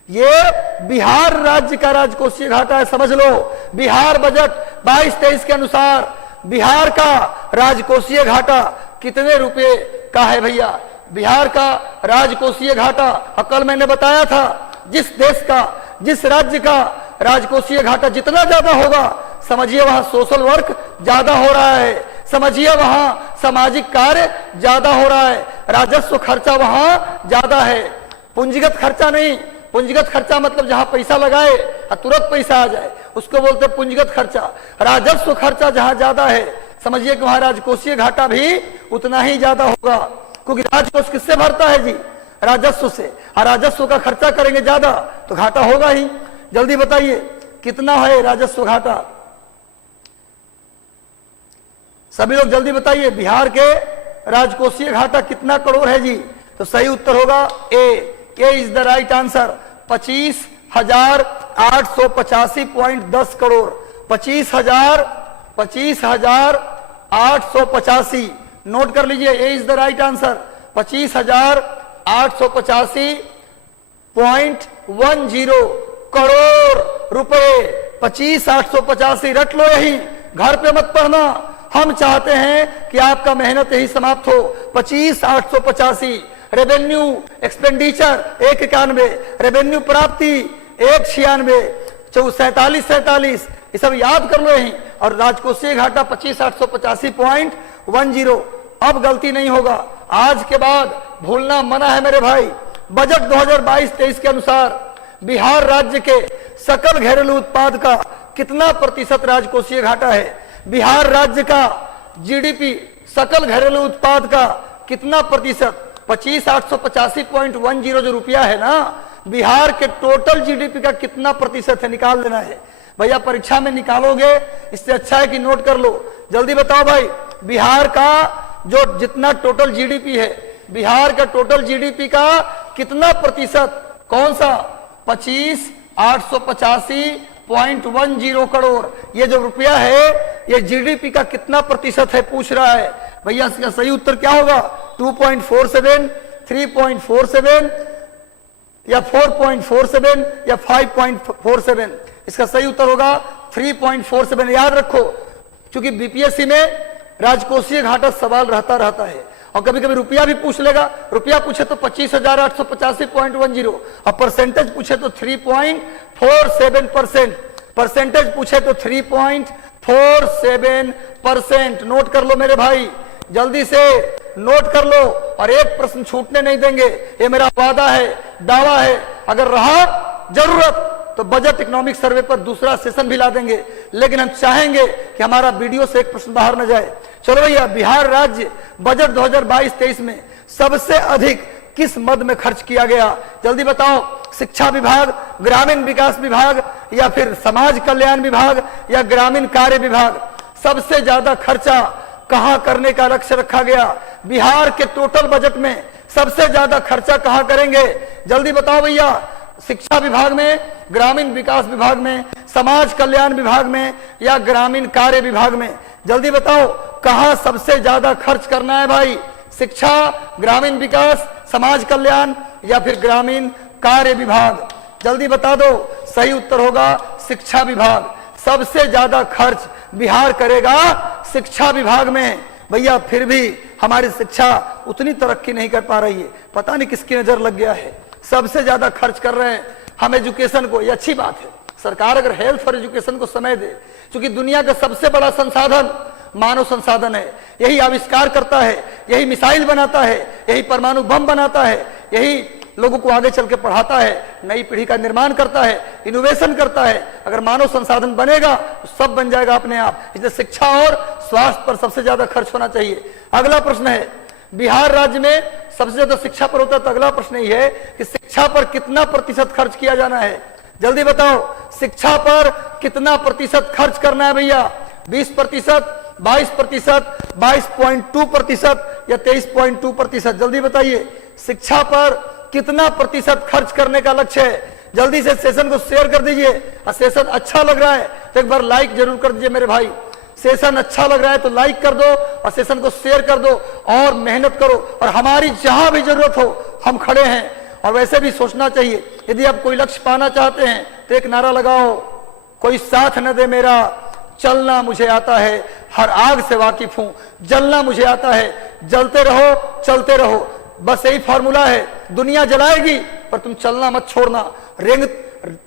ये बिहार राज्य का राजकोषीय घाटा है, समझ लो। बिहार बजट 22-23 के अनुसार बिहार का राजकोषीय घाटा कितने रुपए का है भैया? बिहार का राजकोषीय घाटा, कल मैंने बताया था, जिस देश का, जिस राज्य का राजकोषीय घाटा जितना ज्यादा होगा, समझिए वहां सोशल वर्क ज्यादा हो रहा है, समझिए वहां सामाजिक कार्य ज्यादा हो रहा है, राजस्व खर्चा वहां ज्यादा है। पूंजीगत खर्चा नहीं, पूंजीगत खर्चा मतलब जहां पैसा लगाए और तुरंत पैसा आ जाए उसको बोलते हैं पूंजीगत खर्चा। राजस्व खर्चा जहां ज्यादा है, समझिए कि वहां राजकोषीय घाटा भी उतना ही ज्यादा होगा, क्योंकि राजकोष किससे भरता है जी? राजस्व से। और राजस्व का खर्चा करेंगे ज्यादा तो घाटा होगा ही। जल्दी बताइए कितना है राजस्व घाटा? सभी लोग जल्दी बताइए, बिहार के राजकोषीय घाटा कितना करोड़ है जी? तो सही उत्तर होगा A is the right answer, 25,885.10 crore. 25,885 note कर लीजिए, A is the right answer, 25,885.10 crore रुपए। 25,885 रट लो, यही घर पे मत पढ़ना। हम चाहते हैं कि आपका मेहनत यही समाप्त हो। 25,885 रेवेन्यू एक्सपेंडिचर 191, रेवेन्यू प्राप्ति 196, 47 ये सब याद कर लो यही। और राजकोषीय घाटा 25,885.10। अब गलती नहीं होगा, आज के बाद भूलना मना है मेरे भाई। बजट 2022-23 के अनुसार बिहार राज्य के सकल घरेलू उत्पाद का कितना प्रतिशत राजकोषीय घाटा है? बिहार राज्य का जीडीपी सकल घरेलू उत्पाद का कितना प्रतिशत? 25,885.10 जो रुपया है ना, बिहार के टोटल जीडीपी का कितना प्रतिशत है निकाल देना है भैया। परीक्षा में निकालोगे, इससे अच्छा है कि नोट कर लो। जल्दी बताओ भाई, बिहार का जो जितना टोटल जीडीपी है, बिहार का टोटल जीडीपी का कितना प्रतिशत? कौन सा? 25,885.10 करोड़। ये जो रुपया है ये जीडीपी का कितना प्रतिशत है पूछ रहा है भैया। इसका सही उत्तर क्या होगा? 2.47, 3.47 या 4.47 या 5.47। इसका सही उत्तर होगा 3.47। याद रखो, क्योंकि बीपीएससी में राजकोषीय घाटा सवाल रहता है और कभी कभी रुपया भी पूछ लेगा। रुपया पूछे तो 25,885.10 और परसेंटेज पूछे तो 3.47%, परसेंटेज पूछे तो 3.47%। नोट कर लो मेरे भाई, जल्दी से नोट कर लो और एक प्रश्न छूटने नहीं देंगे, ये मेरा वादा है, दावा है। अगर रहा जरूरत तो बजट इकोनॉमिक सर्वे पर दूसरा सेशन भी ला देंगे, लेकिन हम चाहेंगे कि हमारा वीडियो से एक प्रश्न बाहर न जाए। चलो भैया, बिहार राज्य बजट 2022-23 में सबसे अधिक किस मद में खर्च किया गया? जल्दी बताओ। शिक्षा विभाग, ग्रामीण विकास विभाग या फिर समाज कल्याण विभाग या ग्रामीण कार्य विभाग? सबसे ज्यादा खर्चा कहां करने का लक्ष्य रखा गया? बिहार के टोटल बजट में सबसे ज्यादा खर्चा कहां करेंगे? जल्दी बताओ भैया। शिक्षा विभाग में, ग्रामीण विकास विभाग में, समाज कल्याण विभाग में या ग्रामीण कार्य विभाग में? जल्दी बताओ कहां सबसे ज्यादा खर्च करना है भाई? शिक्षा, ग्रामीण विकास, समाज कल्याण या फिर ग्रामीण कार्य विभाग? जल्दी बता दो। सही उत्तर होगा शिक्षा विभाग। सबसे ज्यादा खर्च बिहार करेगा शिक्षा विभाग में। भैया फिर भी हमारी शिक्षा उतनी तरक्की नहीं कर पा रही है, पता नहीं किसकी नजर लग गया है, सबसे ज्यादा खर्च कर रहे हैं हम एजुकेशन को। ये अच्छी बात है, सरकार अगर हेल्थ और एजुकेशन को समय दे, क्योंकि दुनिया का सबसे बड़ा संसाधन मानव संसाधन है। यही आविष्कार करता है, यही मिसाइल बनाता है, यही परमाणु बम बनाता है, यही लोगों को आगे चल के पढ़ाता है, नई पीढ़ी का निर्माण करता है, इनोवेशन करता है। अगर मानव संसाधन बनेगा तो सब बन जाएगा अपने आप। इसलिए शिक्षा और स्वास्थ्य पर सबसे ज्यादा खर्च होना चाहिए। अगला प्रश्न है, बिहार राज्य में सबसे ज्यादा शिक्षा पर होता है, तो अगला प्रश्न ये है कि शिक्षा पर कितना प्रतिशत खर्च किया जाना है? जल्दी बताओ, शिक्षा पर कितना प्रतिशत खर्च करना है भैया? 20%, 22%, 22.2% या 23.2%? जल्दी बताइए, शिक्षा पर कितना प्रतिशत खर्च करने का लक्ष्य है? जल्दी से सेशन को शेयर कर दीजिए। और सेशन अच्छा लग रहा है तो एक बार लाइक जरूर कर दीजिए मेरे भाई। सेशन अच्छा लग रहा है तो लाइक कर दो और सेशन को शेयर कर दो और मेहनत करो। और हमारी जहां भी जरूरत हो हम खड़े हैं। और वैसे भी सोचना चाहिए। यदि आप कोई लक्ष्य पाना चाहते हैं तो एक नारा लगाओ, कोई साथ न दे मेरा, चलना मुझे आता है, हर आग से वाकिफ हूं, जलना मुझे आता है, जलते रहो चलते रहो। बस यही फॉर्मूला है। दुनिया जलाएगी पर तुम चलना मत छोड़ना। रेंग,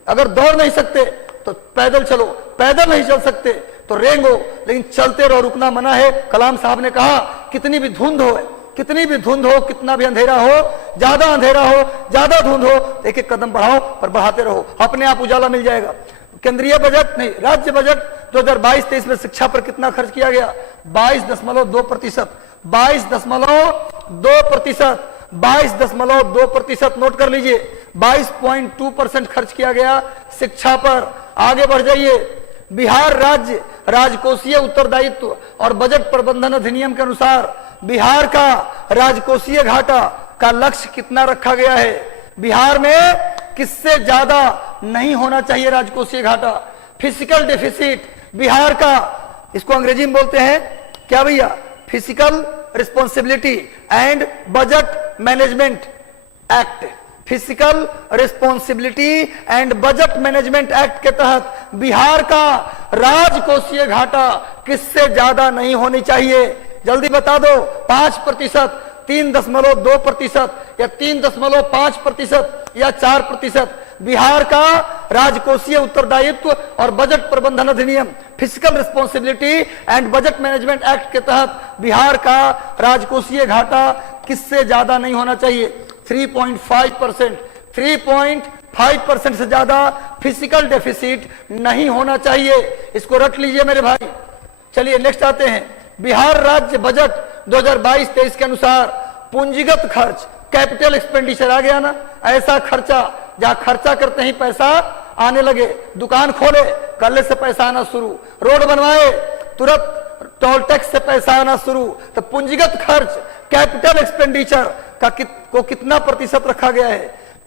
अगर दौड़ नहीं सकते तो पैदल चलो, पैदल नहीं चल सकते तो रेंगो, लेकिन चलते रहो, रुकना मना है। कलाम साहब ने कहा कितनी भी धुंध हो, कितनी भी धुंध हो, कितना भी अंधेरा हो, ज्यादा अंधेरा हो, ज्यादा धुंध हो, एक एक कदम बढ़ाओ पर बढ़ाते रहो, अपने आप उजाला मिल जाएगा। केंद्रीय बजट नहीं, राज्य बजट 2022-23 में शिक्षा पर कितना खर्च किया गया? 22.2%, 22.2%, 22.2%। नोट कर लीजिए, 22.2% खर्च किया गया शिक्षा पर। आगे बढ़ जाइए। बिहार राज्य राजकोषीय उत्तरदायित्व और बजट प्रबंधन अधिनियम के अनुसार बिहार का राजकोषीय घाटा का लक्ष्य कितना रखा गया है? बिहार में किससे ज्यादा नहीं होना चाहिए राजकोषीय घाटा? फिजिकल डेफिसिट बिहार का, इसको अंग्रेजी में बोलते हैं क्या भैया? Physical responsibility and budget management act. Physical responsibility and budget management act के तहत बिहार का राजकोषीय घाटा किससे ज्यादा नहीं होनी चाहिए? जल्दी बता दो। 5%, 3.2% या 3.5% या 4%। बिहार का राजकोषीय उत्तरदायित्व और बजट प्रबंधन अधिनियम physical responsibility and budget management act के तहत बिहार का राजकोषीय घाटा किससे ज्यादा नहीं होना चाहिए? 3.5%। 3.5% से ज्यादा फिजिकल डेफिसिट नहीं होना चाहिए। इसको रख लीजिए मेरे भाई। चलिए नेक्स्ट आते हैं। बिहार राज्य बजट 2022-23 के अनुसार पूंजीगत खर्च, कैपिटल एक्सपेंडिचर आ गया ना, ऐसा खर्चा जहां खर्चा करते ही पैसा आने लगे। दुकान खोले, कल से पैसा आना शुरू, रोड बनवाए, तुरंत टोल टैक्स से पैसा आना शुरू। तो पूंजीगत खर्च, कैपिटल एक्सपेंडिचर को कितना प्रतिशत रखा गया है?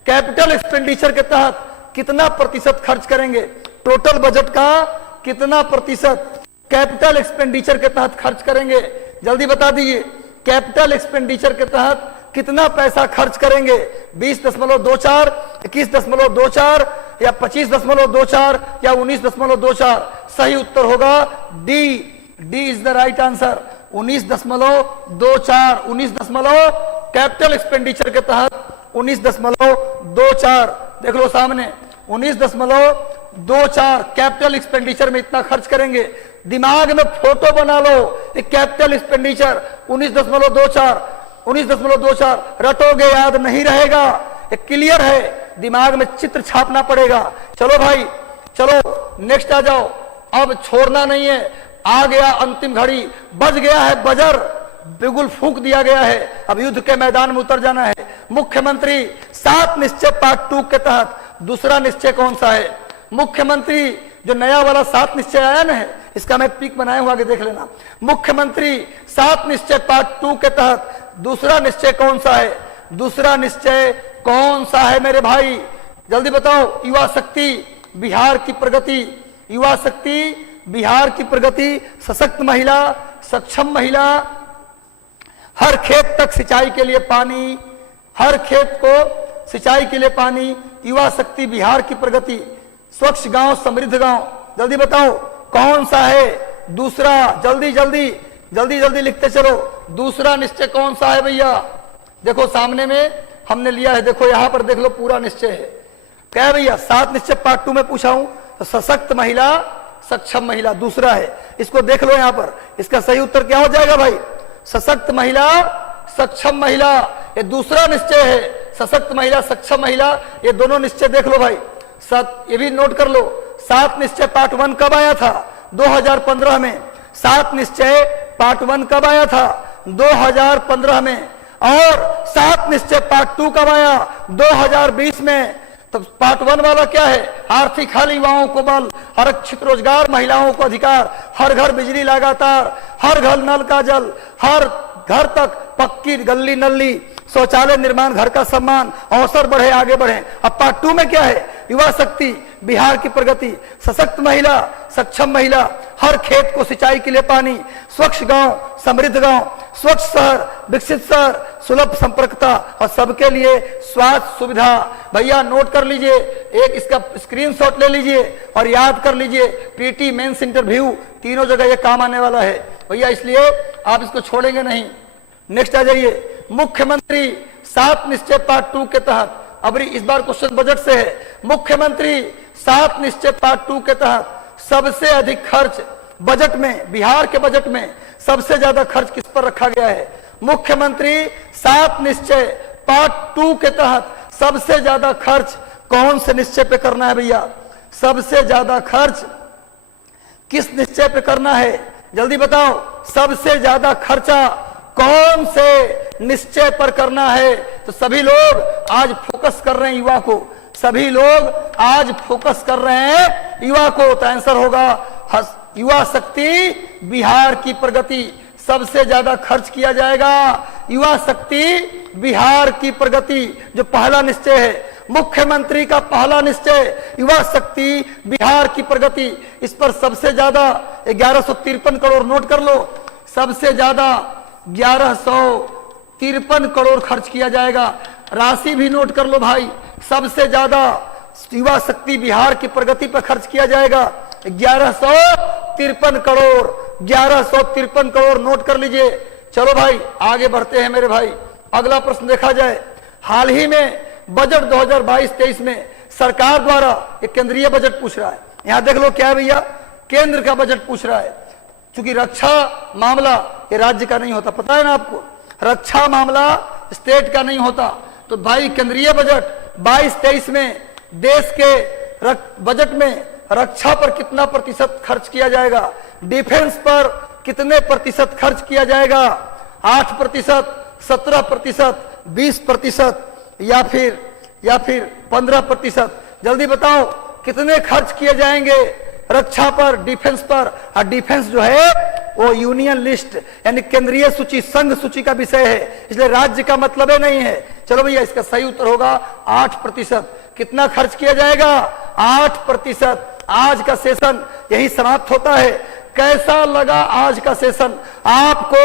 कैपिटल एक्सपेंडिचर के तहत कितना प्रतिशत खर्च करेंगे? टोटल बजट का कितना प्रतिशत कैपिटल एक्सपेंडिचर के तहत खर्च करेंगे? जल्दी बता दीजिए। कैपिटल एक्सपेंडिचर के तहत कितना पैसा खर्च करेंगे? 20.24, 21.24 या 25.24 या 19.24? सही उत्तर होगा D. D is the right answer. 19.24, 19 capital expenditure के तहत 19.24। देख लो सामने, 19.24 कैपिटल एक्सपेंडिचर में इतना खर्च करेंगे। दिमाग में फोटो बना लो, कैपिटल एक्सपेंडिचर 19.24, 19.24 रटोगे याद नहीं रहेगा। एक क्लियर है, दिमाग में चित्र छापना पड़ेगा। चलो भाई, चलो नेक्स्ट आ जाओ। अब छोड़ना नहीं है, आ गया अंतिम घड़ी, बज गया है बजर, बिगुल फूंक दिया गया है। अब युद्ध के मैदान में उतर जाना है। मुख्यमंत्री 7 निश्चय पार्ट 2 के तहत दूसरा निश्चय कौन सा है? मुख्यमंत्री जो नया वाला 7 निश्चय आया ना है, इसका मैं पिक बनाया हुआ, आगे देख लेना। मुख्यमंत्री 7 निश्चय पार्ट 2 के तहत दूसरा निश्चय कौन सा है? दूसरा निश्चय कौन सा है मेरे भाई? जल्दी बताओ। युवा शक्ति बिहार की प्रगति, युवा शक्ति बिहार की प्रगति, सशक्त महिला, सक्षम महिला, हर खेत तक सिंचाई के लिए पानी, हर खेत को सिंचाई के लिए पानी, युवा शक्ति बिहार की प्रगति, स्वच्छ गांव समृद्ध गांव। जल्दी बताओ कौन सा है दूसरा? जल्दी जल्दी जल्दी जल्दी लिखते चलो। दूसरा निश्चय कौन सा है भैया? देखो सामने में हमने लिया है, देखो यहां पर देख लो, पूरा निश्चय है। क्या भैया? 7 निश्चय पार्ट 2 में पूछा हूं तो सशक्त महिला, सक्षम महिला दूसरा है। इसको देख लो यहां पर, इसका सही उत्तर क्या हो जाएगा भाई? सशक्त महिला, सक्षम महिला, ये दूसरा निश्चय है। सशक्त महिला, सक्षम महिला, ये दोनों निश्चय देख लो भाई। ये भी नोट कर लो। 7 निश्चय पार्ट 1 कब आया था? 2015 में। 7 निश्चय पार्ट 1 कब आया था? 2015 में। और 7 निश्चय पार्ट 2 कब आया? 2020 में। तो पार्ट 1 वाला क्या है? आर्थिक हल, युवाओं को बल, आरक्षित रोजगार, महिलाओं को अधिकार, हर घर बिजली लगातार, हर घर नल का जल, हर घर तक पक्की गली नली, शौचालय निर्माण, घर का सम्मान, अवसर बढ़े, आगे बढ़े। अब पार्ट 2 में क्या है? युवा शक्ति बिहार की प्रगति, सशक्त महिला, सक्षम महिला, हर खेत को सिंचाई के लिए पानी, स्वच्छ गांव, समृद्ध गांव, स्वच्छ शहर, विकसित शहर, सुलभ संपर्कता और सबके लिए स्वास्थ्य सुविधा। भैया नोट कर लीजिए, एक इसका स्क्रीनशॉट ले लीजिए और याद कर लीजिए, पीटी मेंस इंटरव्यू तीनों जगह ये काम आने वाला है भैया, इसलिए आप इसको छोड़ेंगे नहीं। नेक्स्ट आ जाइए, मुख्यमंत्री 7 निश्चय पार्ट 2 के तहत, अब इस बार क्वेश्चन बजट से है, मुख्यमंत्री 7 निश्चय पार्ट 2 के तहत सबसे अधिक खर्च बजट में, बिहार के बजट में सबसे ज्यादा खर्च किस पर रखा गया है? मुख्यमंत्री 7 निश्चय पार्ट 2 के तहत सबसे ज्यादा खर्च कौन से निश्चय पे करना है भैया? सबसे ज्यादा खर्च किस निश्चय पे करना है? जल्दी बताओ, सबसे ज्यादा खर्चा कौन से निश्चय पर करना है? तो सभी लोग आज फोकस कर रहे हैं युवा को, सभी लोग आज फोकस कर रहे हैं युवा को। तो आंसर होगा युवा शक्ति बिहार की प्रगति, सबसे ज्यादा खर्च किया जाएगा युवा शक्ति बिहार की प्रगति, जो पहला निश्चय है। मुख्यमंत्री का पहला निश्चय युवा शक्ति बिहार की प्रगति, इस पर सबसे ज्यादा 1153 करोड़, नोट कर लो, सबसे ज्यादा 1153 करोड़ खर्च किया जाएगा। राशि भी नोट कर लो भाई, सबसे ज्यादा युवा शक्ति बिहार की प्रगति पर खर्च किया जाएगा 1153 करोड़, 1153 करोड़ नोट कर लीजिए। चलो भाई आगे बढ़ते हैं मेरे भाई, अगला प्रश्न देखा जाए। हाल ही में बजट 2022-23 में सरकार द्वारा एक केंद्रीय बजट पूछ रहा है, यहां देख लो क्या है भैया, केंद्र का बजट पूछ रहा है। क्योंकि रक्षा मामला ये राज्य का नहीं होता, पता है ना आपको, रक्षा मामला स्टेट का नहीं होता। तो भाई केंद्रीय बजट 22-23 में देश के बजट में रक्षा पर कितना प्रतिशत खर्च किया जाएगा, डिफेंस पर कितने प्रतिशत खर्च किया जाएगा? 8%, 17%, 20% या फिर 15%? जल्दी बताओ कितने खर्च किए जाएंगे रक्षा पर, डिफेंस पर? और डिफेंस जो है वो यूनियन लिस्ट यानी केंद्रीय सूची, संघ सूची का विषय है, इसलिए राज्य का मतलब है नहीं है। चलो भैया इसका सही उत्तर होगा 8%। कितना खर्च किया जाएगा? 8%। आज का सेशन यही समाप्त होता है। कैसा लगा आज का सेशन? आपको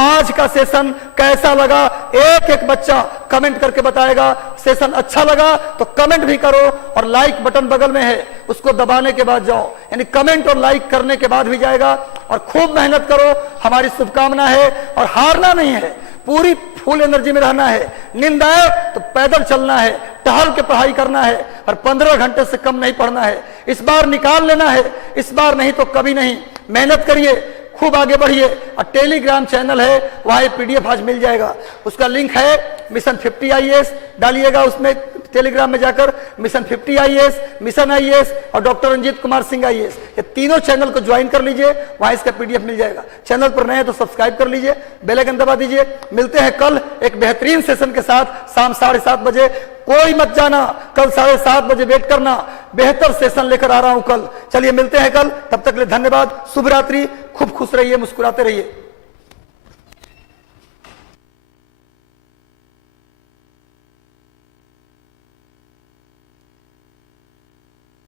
आज का सेशन कैसा लगा? एक एक बच्चा कमेंट करके बताएगा। सेशन अच्छा लगा तो कमेंट भी करो और लाइक बटन बगल में है उसको दबाने के बाद जाओ, यानी कमेंट और लाइक करने के बाद भी जाएगा। और खूब मेहनत करो, हमारी शुभकामना है। और हारना नहीं है, पूरी फुल एनर्जी में रहना है। नींद आए तो पैदल चलना है, टहल के पढ़ाई करना है और 15 घंटे से कम नहीं पढ़ना है। इस बार निकाल लेना है, इस बार नहीं तो कभी नहीं। मेहनत करिए, खूब आगे बढ़िए। और टेलीग्राम चैनल है, वहां ये पीडीएफ आज मिल जाएगा, उसका लिंक है मिशन 50 IAS, डालिएगा उसमें टेलीग्राम में जाकर। मिशन 50 IAS, मिशन IAS और डॉक्टर रंजीत कुमार सिंह IAS, ये तीनों चैनल को ज्वाइन कर लीजिए, वहां इसका पीडीएफ मिल जाएगा। चैनल पर नए हैं तो सब्सक्राइब कर लीजिए, बेल आइकन दबा दीजिए। मिलते हैं कल एक बेहतरीन सेशन के साथ शाम 7:30 बजे। कोई मत जाना, कल 7:30 बजे वेट करना, बेहतर सेशन लेकर आ रहा हूं कल। चलिए मिलते हैं कल, तब तक के लिए धन्यवाद, शुभ रात्रि, खूब खुश रहिए, मुस्कुराते रहिए।